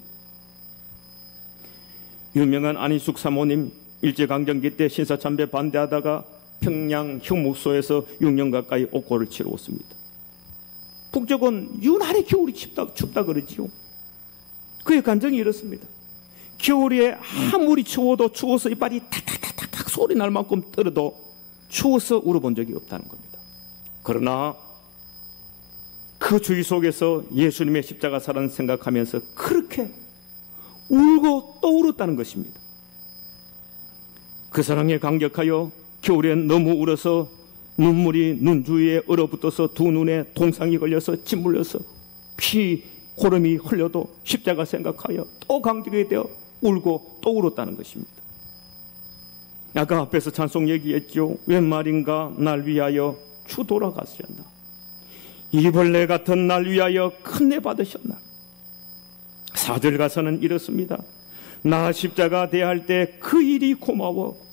유명한 안희숙 사모님 일제강점기 때 신사참배 반대하다가 평양 형무소에서 6년 가까이 옥고를 치루었습니다. 북쪽은 유난히 겨울이 춥다 그러지요. 그의 간증이 이렇습니다. 겨울에 아무리 추워도 추워서 이빨이 탁탁탁탁 소리 날 만큼 떨어도 추워서 울어본 적이 없다는 겁니다. 그러나 그 주의 속에서 예수님의 십자가 사랑 생각하면서 그렇게 울고 또 울었다는 것입니다. 그 사랑에 감격하여 겨울엔 너무 울어서 눈물이 눈 주위에 얼어붙어서 두 눈에 동상이 걸려서 짓물려서 피 고름이 흘려도 십자가 생각하여 또 감격이 되어 울고 또 울었다는 것입니다. 아까 앞에서 찬송 얘기했죠. 웬 말인가 날 위하여 주 돌아가셨나, 이벌레 같은 날 위하여 큰애 받으셨나. 4절 가서는 이렇습니다. 나 십자가 대할 때 그 일이 고마워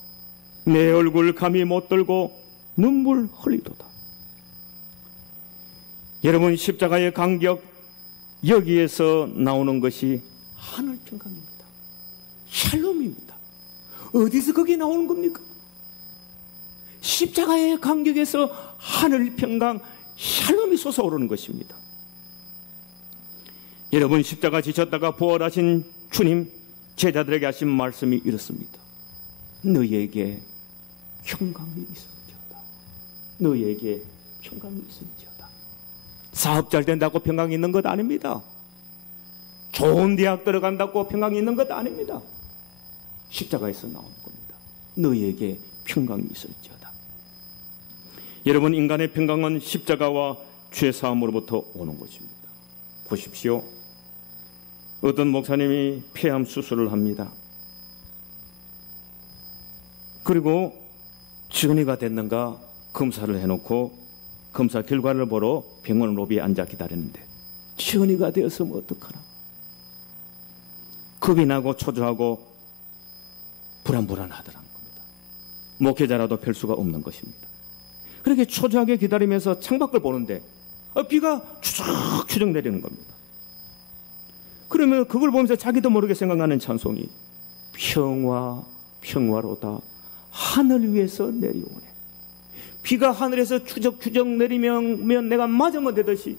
내 얼굴 감히 못 들고 눈물 흘리도다. 여러분, 십자가의 간격, 여기에서 나오는 것이 하늘 평강입니다. 샬롬입니다. 어디서 거기 나오는 겁니까? 십자가의 간격에서 하늘 평강, 샬롬이 솟아오르는 것입니다. 여러분, 십자가 지셨다가 부활하신 주님 제자들에게 하신 말씀이 이렇습니다. 너희에게 평강이 있을지어다. 너희에게 평강이 있을지어다. 사업 잘 된다고 평강이 있는 것 아닙니다. 좋은 대학 들어간다고 평강이 있는 것 아닙니다. 십자가에서 나오는 겁니다. 너희에게 평강이 있을지어다. 여러분, 인간의 평강은 십자가와 죄사함으로부터 오는 것입니다. 보십시오. 어떤 목사님이 폐암 수술을 합니다. 그리고 전이가 됐는가 검사를 해놓고 검사 결과를 보러 병원 로비에 앉아 기다렸는데 전이가 되었으면 어떡하나. 겁이 나고 초조하고 불안하더라는 겁니다. 목회자라도 별 수가 없는 것입니다. 그렇게 초조하게 기다리면서 창밖을 보는데 비가 추적추적 내리는 겁니다. 그러면 그걸 보면서 자기도 모르게 생각나는 찬송이 평화로다 하늘 위에서 내려오네. 비가 하늘에서 추적추적 내리면 내가 맞으면 되듯이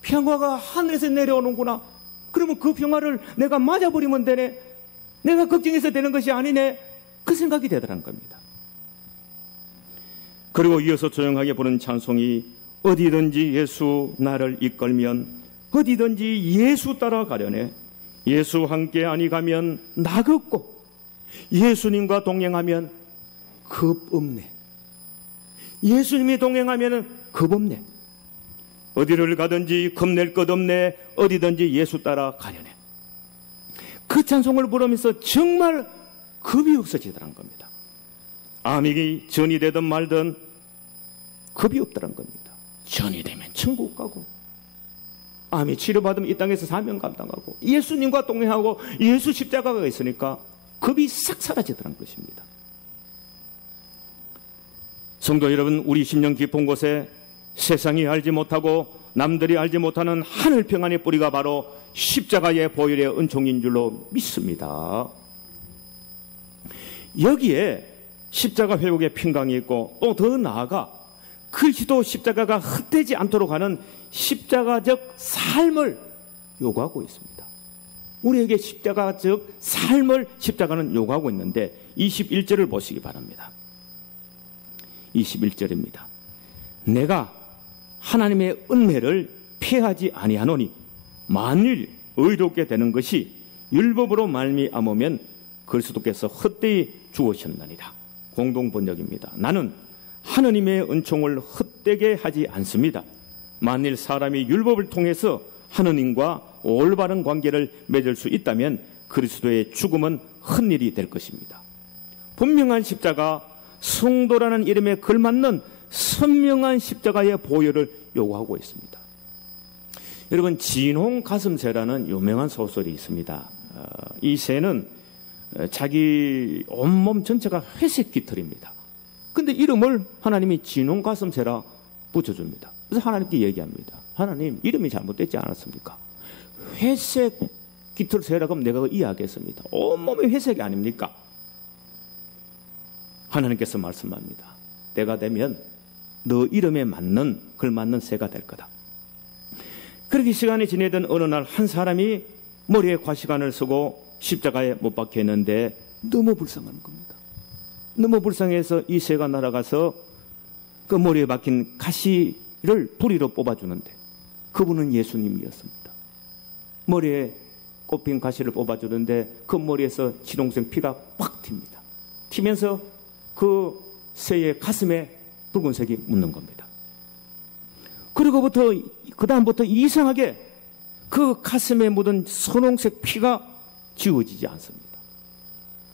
평화가 하늘에서 내려오는구나. 그러면 그 병화를 내가 맞아버리면 되네. 내가 걱정해서 되는 것이 아니네. 그 생각이 되더라는 겁니다. 그리고 이어서 조용하게 부른 찬송이 어디든지 예수 나를 이끌면 어디든지 예수 따라가려네. 예수 함께 아니 가면 나 걷고 예수님과 동행하면 겁 없네. 예수님이 동행하면 겁 없네. 어디를 가든지 겁낼 것 없네. 어디든지 예수 따라가려네. 그 찬송을 부르면서 정말 겁이 없어지더란 겁니다. 암이 전이 되든 말든 겁이 없더란 겁니다. 전이 되면 천국 가고 암이 치료받으면 이 땅에서 사명 감당하고 예수님과 동행하고 예수 십자가가 있으니까 겁이 싹 사라지더란 것입니다. 성도 여러분, 우리 심령 깊은 곳에 세상이 알지 못하고 남들이 알지 못하는 하늘 평안의 뿌리가 바로 십자가의 보혈의 은총인 줄로 믿습니다. 여기에 십자가 회복의 평강이 있고 또 더 나아가 그리스도 십자가가 헛되지 않도록 하는 십자가적 삶을 요구하고 있습니다. 우리에게 십자가적 삶을 십자가는 요구하고 있는데 21절을 보시기 바랍니다. 21절입니다. 내가 하나님의 은혜를 폐하지 아니하노니 만일 의롭게 되는 것이 율법으로 말미암으면 그리스도께서 헛되이 죽으셨나니라. 공동 번역입니다. 나는 하느님의 은총을 헛되게 하지 않습니다. 만일 사람이 율법을 통해서 하느님과 올바른 관계를 맺을 수 있다면 그리스도의 죽음은 헛일이 될 것입니다. 분명한 십자가, 성도라는 이름에 걸맞는 선명한 십자가의 보혈을 요구하고 있습니다. 여러분, 진홍 가슴새라는 유명한 소설이 있습니다. 이 새는 자기 온몸 전체가 회색 깃털입니다. 근데 이름을 하나님이 진홍 가슴새라 붙여줍니다. 그래서 하나님께 얘기합니다. 하나님, 이름이 잘못됐지 않았습니까? 회색 깃털 새라고 하면 내가 이해하겠습니다. 온몸이 회색이 아닙니까? 하나님께서 말씀합니다. 때가 되면 너 이름에 맞는 걸맞는 새가 될 거다. 그렇게 시간이 지내던 어느 날 한 사람이 머리에 과시관을 쓰고 십자가에 못 박혔는데 너무 불쌍한 겁니다. 너무 불쌍해서 이 새가 날아가서 그 머리에 박힌 가시를 부리로 뽑아주는데 그분은 예수님이었습니다. 머리에 꼽힌 가시를 뽑아주는데 그 머리에서 진홍색 피가 팍 튑니다. 튀면서 그 새의 가슴에 붉은색이 묻는 겁니다. 그리고부터 그 다음부터 이상하게 그 가슴에 묻은 선홍색 피가 지워지지 않습니다.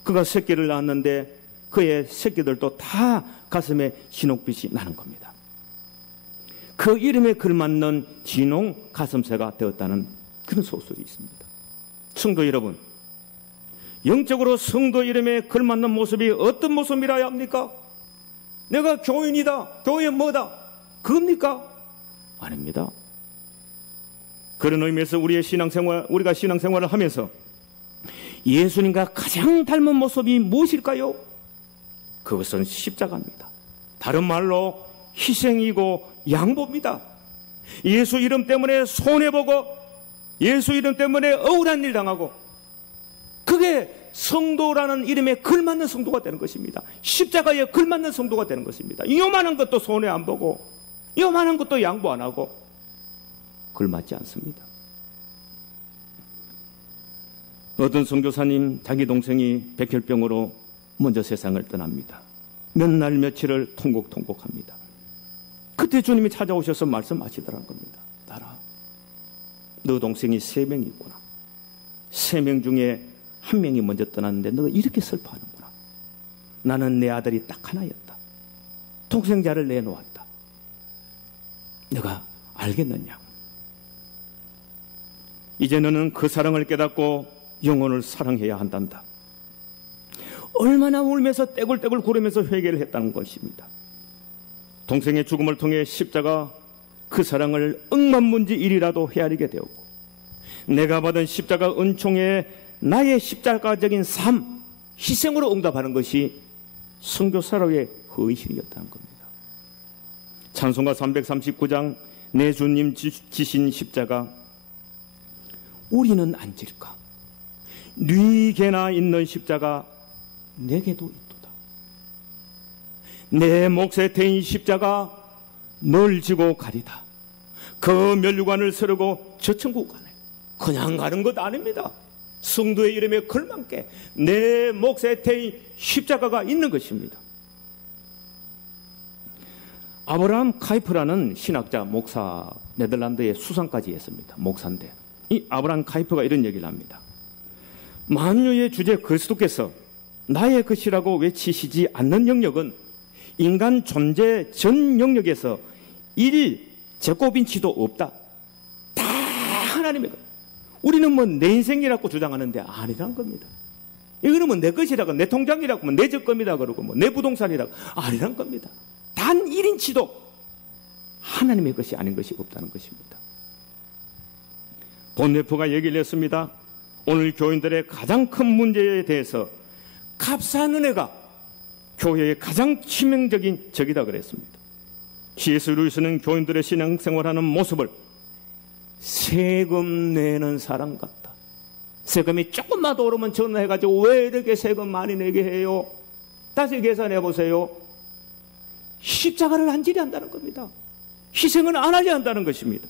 그가 새끼를 낳았는데 그의 새끼들도 다 가슴에 진홍빛이 나는 겁니다. 그 이름에 걸맞는 진홍 가슴새가 되었다는 그런 소설이 있습니다. 성도 여러분, 영적으로 성도 이름에 걸맞는 모습이 어떤 모습이라야 합니까? 내가 교인이다, 교회 뭐다, 그겁니까? 아닙니다. 그런 의미에서 우리가 신앙생활을 하면서 예수님과 가장 닮은 모습이 무엇일까요? 그것은 십자가입니다. 다른 말로 희생이고 양보입니다. 예수 이름 때문에 손해보고 예수 이름 때문에 억울한 일 당하고 그게 성도라는 이름에 걸맞는 성도가 되는 것입니다. 십자가에 걸맞는 성도가 되는 것입니다. 요만한 것도 손해 안 보고 요만한 것도 양보 안 하고 걸맞지 않습니다. 어떤 선교사님 자기 동생이 백혈병으로 먼저 세상을 떠납니다. 몇 날 며칠을 통곡합니다. 그때 주님이 찾아오셔서 말씀하시더라는 겁니다. 딸아, 너 동생이 3명이 있구나. 3명 중에 1명이 먼저 떠났는데 너가 이렇게 슬퍼하는구나. 나는 내 아들이 딱 하나였다. 동생자를 내놓았다. 너가 알겠느냐? 이제 너는 그 사랑을 깨닫고 영혼을 사랑해야 한단다. 얼마나 울면서 떼굴떼굴 구르면서 회개를 했다는 것입니다. 동생의 죽음을 통해 십자가 그 사랑을 억만문지 일이라도 헤아리게 되었고 내가 받은 십자가 은총에 나의 십자가적인 삶, 희생으로 응답하는 것이 선교사로의 헌신이었다는 겁니다. 찬송가 339장 내 주님 지신 십자가 우리는 안 질까? 네게나 있는 십자가 내게도 있도다. 내 몫에 대인 십자가 널 지고 가리다. 그 면류관을 서르고 저 천국 가네. 그냥 가는 것 아닙니다. 성도의 이름에 걸맞게 내 몫에 대인 십자가가 있는 것입니다. 아브라함 카이프라는 신학자 목사, 네덜란드에 수상까지 했습니다. 목사인데 이 아브라함 카이프가 이런 얘기를 합니다. 만유의 주제 그리스도께서 나의 것이라고 외치시지 않는 영역은 인간 존재 전 영역에서 일 제곱인치도 없다. 다 하나님의 것. 우리는 뭐 내 인생이라고 주장하는데 아니란 겁니다. 이거는 뭐 내 것이라고, 내 통장이라고, 뭐 내 적금이라고 그러고, 뭐 내 부동산이라고 아니란 겁니다. 단 1인치도 하나님의 것이 아닌 것이 없다는 것입니다. 본네프가 얘기를 했습니다. 오늘 교인들의 가장 큰 문제에 대해서 값싼 은혜가 교회의 가장 치명적인 적이다 그랬습니다. C.S. 루이스는 교인들의 신앙생활하는 모습을 세금 내는 사람 같다. 세금이 조금만 더 오르면 전화해가지고 왜 이렇게 세금 많이 내게 해요? 다시 계산해 보세요. 십자가를 안 지려 한다는 겁니다. 희생을 안 하려 한다는 것입니다.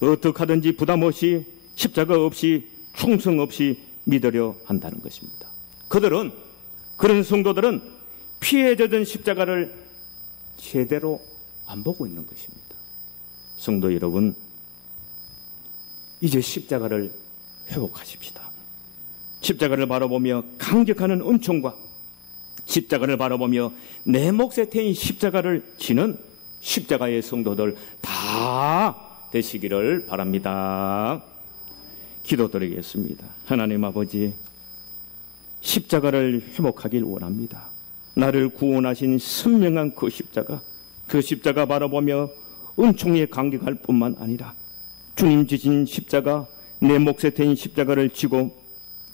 어떻게 하든지 부담 없이 십자가 없이 충성 없이 믿으려 한다는 것입니다. 그런 성도들은 피에 젖은 십자가를 제대로 안 보고 있는 것입니다. 성도 여러분, 이제 십자가를 회복하십시다. 십자가를 바라보며 감격하는 은총과 십자가를 바라보며 내 몫에 태인 십자가를 지는 십자가의 성도들 다 되시기를 바랍니다. 기도드리겠습니다. 하나님 아버지, 십자가를 회복하길 원합니다. 나를 구원하신 선명한 그 십자가 바라보며 은총에 감격할 뿐만 아니라 주님 지신 십자가, 내 몫에 태인 십자가를 지고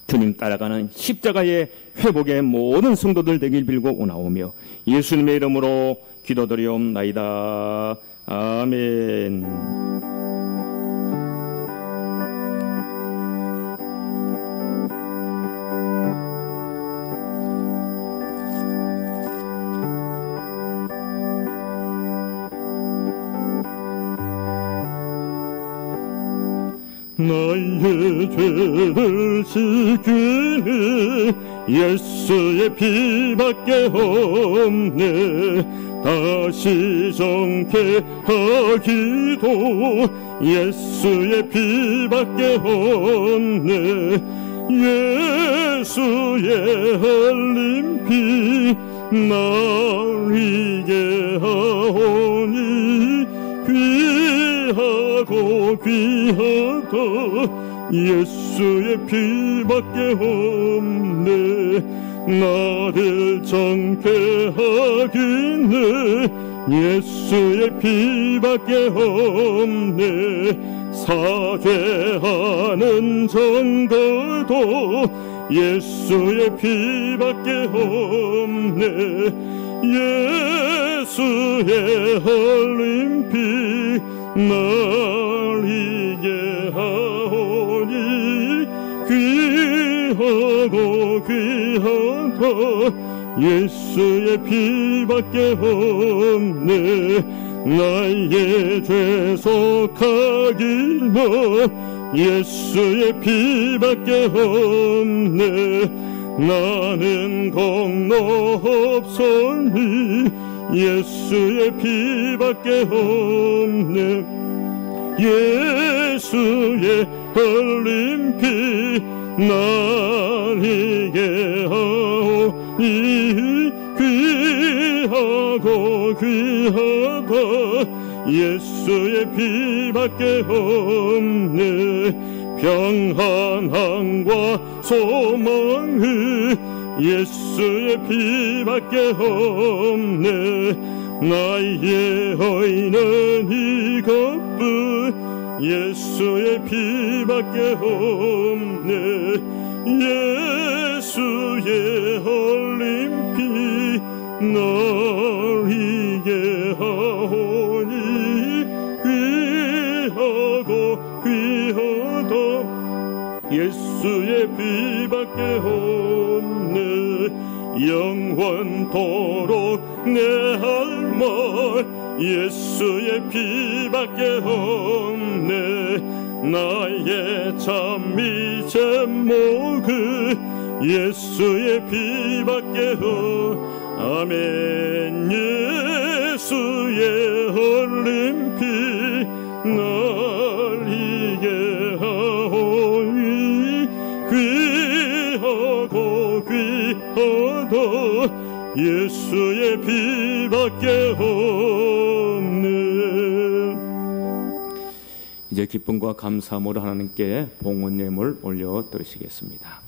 주님 따라가는 십자가의 회복의 모든 성도들 되길 빌고 원하오며 예수님의 이름으로 기도드리옵나이다. 아멘. 나의 죄를 지키니 예수의 피밖에 없네. 다시 정케하기도 예수의 피밖에 없네. 예수의 흘린 피 날 이게 하오니 귀하고 귀하다. 예수의 피밖에 없네. 나를 정케 하기네. 예수의 피밖에 없네. 사죄하는 정거도 예수의 피밖에 없네. 예수의 흘린 피 날 이게 하오니 귀하고 귀하다. 예수의 피밖에 없네. 나의 죄 속하기나 예수의 피밖에 없네. 나는 공로 없으니 예수의 피밖에 없네. 예수의 흘린 피 날 이게 하오니 귀하고 귀하다. 예수의 피밖에 없네. 평안함과 소망이 예수의 피밖에 없네. 나의 의는 이것뿐 예수의 피밖에 없네. 예수의 흘린 피 날 이게 하오니 귀하고 귀하다. 영원토록 내 할 말 예수의 피밖에 없네. 나의 참미 제목은 예수의 피밖에 아멘. 예수의 흘린 피 날 이게 하오니 귀하고 귀하다 예수의 피밖에 없네. 이제 기쁨과 감사함으로 하나님께 봉헌 예물 올려 드리시겠습니다.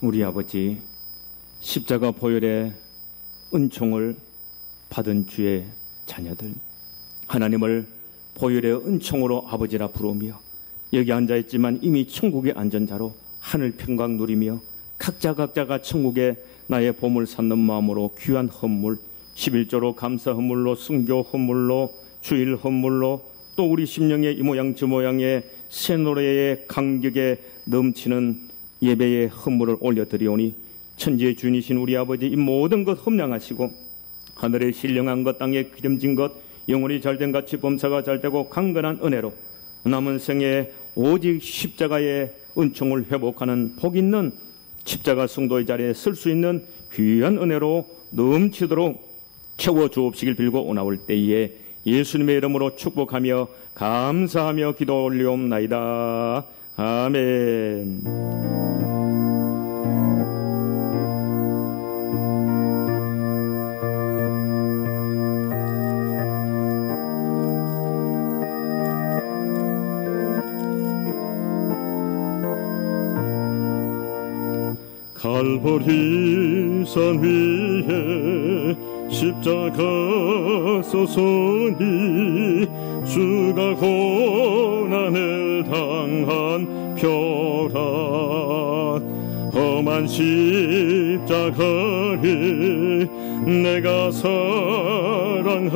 우리 아버지, 십자가 보혈의 은총을 받은 주의 자녀들, 하나님을 보혈의 은총으로 아버지라 부르며 여기 앉아있지만 이미 천국의 안전자로 하늘 평강 누리며 각자가 천국에 나의 보물 삼는 마음으로 귀한 헌물 11조로 감사 헌물로 순교 헌물로 주일 헌물로 또 우리 심령의 이 모양 저 모양의 새 노래의 감격에 넘치는 예배의 헌물을 올려드리오니 천지의 주인이신 우리 아버지 이 모든 것 험량하시고 하늘에 신령한 것 땅에 기름진 것 영원히 잘된 같이 범사가 잘되고 강건한 은혜로 남은 생에 오직 십자가의 은총을 회복하는 복 있는 십자가 성도의 자리에 설 수 있는 귀한 은혜로 넘치도록 채워주옵시길 빌고 오나올 때에 예수님의 이름으로 축복하며 감사하며 기도 올리옵나이다. 아멘. 갈보리 산 위에 십자가 서서니 주가 고난을 당한 표라 험한 십자가를 내가 사랑하며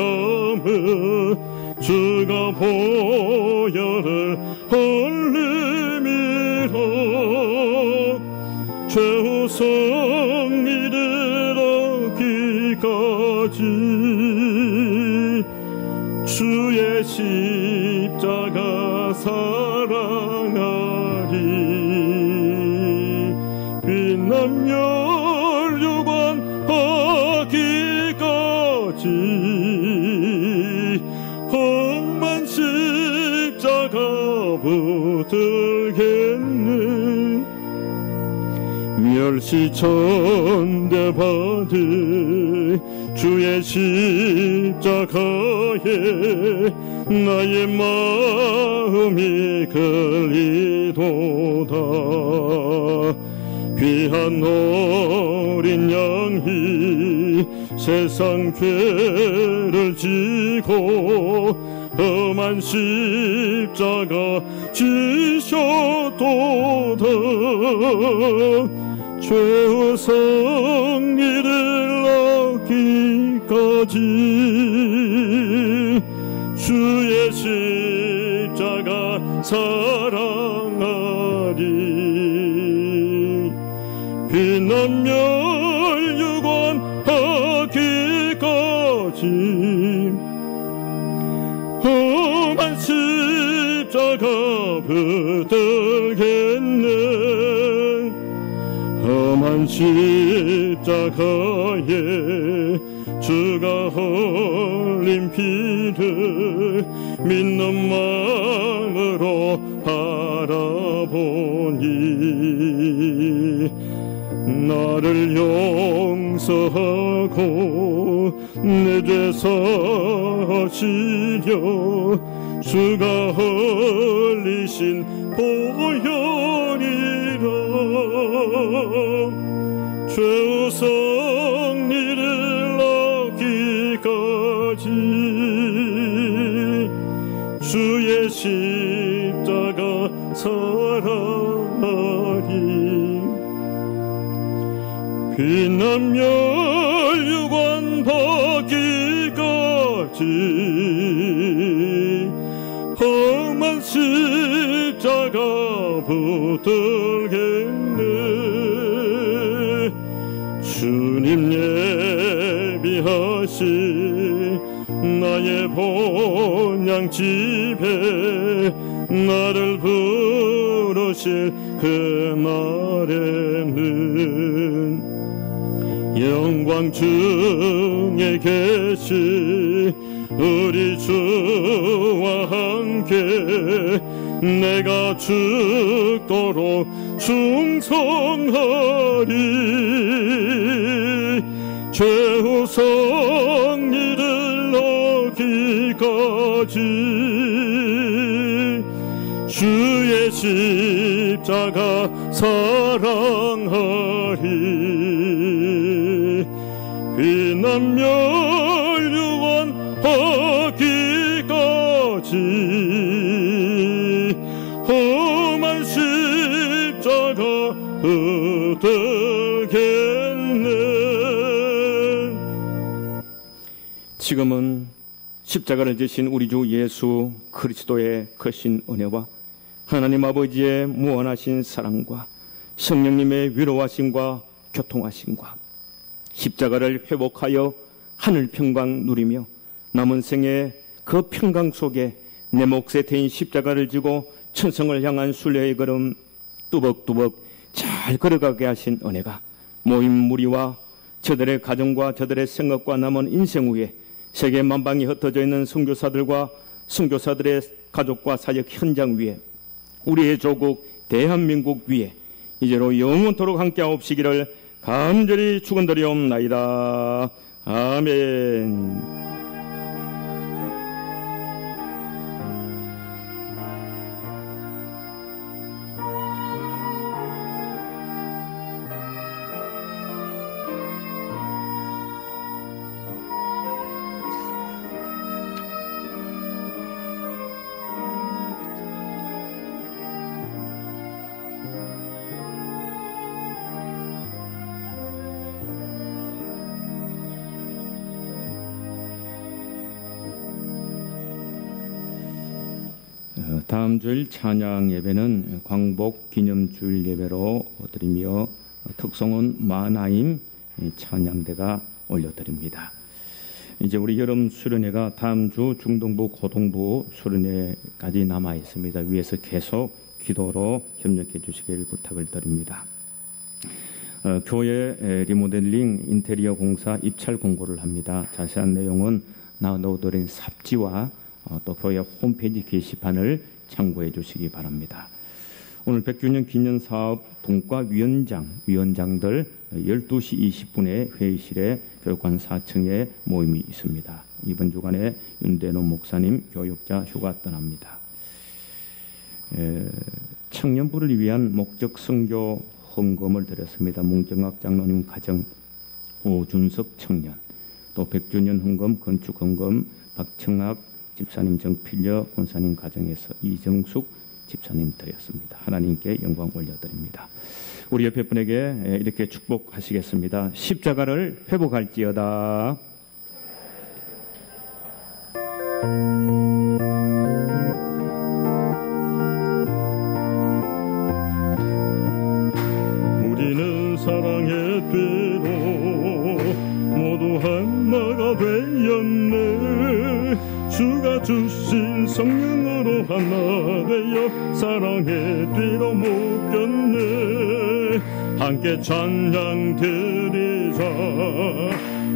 주가 보혈을 흘림이라 최후 승리를 얻기까지 주의 십자가 사랑하리. 빛난 멸류관 하기까지 험한 십자가 붙들겠네. 멸시천대 받을 주의 십자가에 나의 마음이 걸리도다. 귀한 어린 양이 세상 죄를 지고 험한 십자가 지셨도다. 최후 승리를 얻기까지 주의 십자가 사랑하리. 빛난 멸류관 하기까지 험한 십자가 붙들겠네. 험한 십자가에 주가 흘린 피를 믿는 마음으로 바라보니 나를 용서하고 내 죄 사하시려 주가 흘리신 보혈이라. 최후 승리를 얻기까지 주의 십자가 사랑하리. 피난며 유관 받기까지 험한 십자가 붙들겠네. 주님 예비하신 나의 본향 집에 나를 부르실 그날에는 영광 중에 계신 우리 주와 함께 내가 죽도록 충성하리. 최후 성리를 얻기까지 주의 십자가 사랑하리. 피난며 유언하기까지 험한 십자가 붙들겠네. 지금은 십자가를 지신 우리 주 예수 그리스도의 크신 은혜와 하나님 아버지의 무한하신 사랑과 성령님의 위로하심과 교통하심과 십자가를 회복하여 하늘 평강 누리며 남은 생에 그 평강 속에 내 몫에 대인 십자가를 지고 천성을 향한 순례의 걸음 뚜벅뚜벅 잘 걸어가게 하신 은혜가 모임 무리와 저들의 가정과 저들의 생각과 남은 인생 후에 세계 만방에 흩어져 있는 선교사들과 선교사들의 가족과 사역 현장 위에 우리의 조국 대한민국 위에 이제로 영원토록 함께하옵시기를 간절히 축원드리옵나이다. 아멘. 다음 주일 찬양 예배는 광복 기념주일 예배로 드리며 특송은 마나임 찬양대가 올려드립니다. 이제 우리 여름 수련회가 다음 주 중동부 고동부 수련회까지 남아 있습니다. 위에서 계속 기도로 협력해 주시길 부탁을 드립니다. 교회 리모델링 인테리어 공사 입찰 공고를 합니다. 자세한 내용은 나눠드린 삽지와 또 교회 홈페이지 게시판을 참고해 주시기 바랍니다. 오늘 100주년 기념사업 동과 위원장들 12시 20분에 회의실에 교육관 4층에 모임이 있습니다. 이번 주간에 윤대노 목사님 교육자 휴가 떠납니다. 청년부를 위한 목적 선교 헌금을 드렸습니다. 문정학 장로님 가정 오준석 청년, 또 100주년 헌금 건축 헌금 박청학 집사님 정필려 권사님 가정에서 이정숙 집사님 드렸습니다. 하나님께 영광 올려드립니다. 우리 옆에 분에게 이렇게 축복하시겠습니다. 십자가를 회복할지어다. 우리는 사랑의 뒤로 모두 하나가 되었네. 주가 주신 성령으로 하나 되어 사랑의 뒤로 묶였네. 함께 찬양 드리자.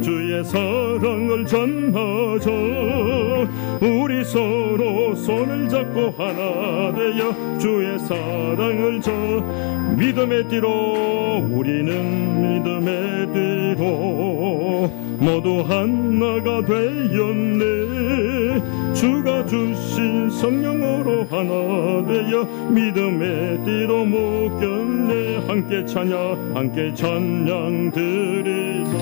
주의 사랑을 전하자. 우리 서로 손을 잡고 하나 되어 주의 사랑을 저 믿음의 뒤로 우리는 믿음의 뒤로 모두 하나가 되었네. 주가 주신 성령으로 하나 되어 믿음의 뒤로 묶였네. 함께 찬양 드리자.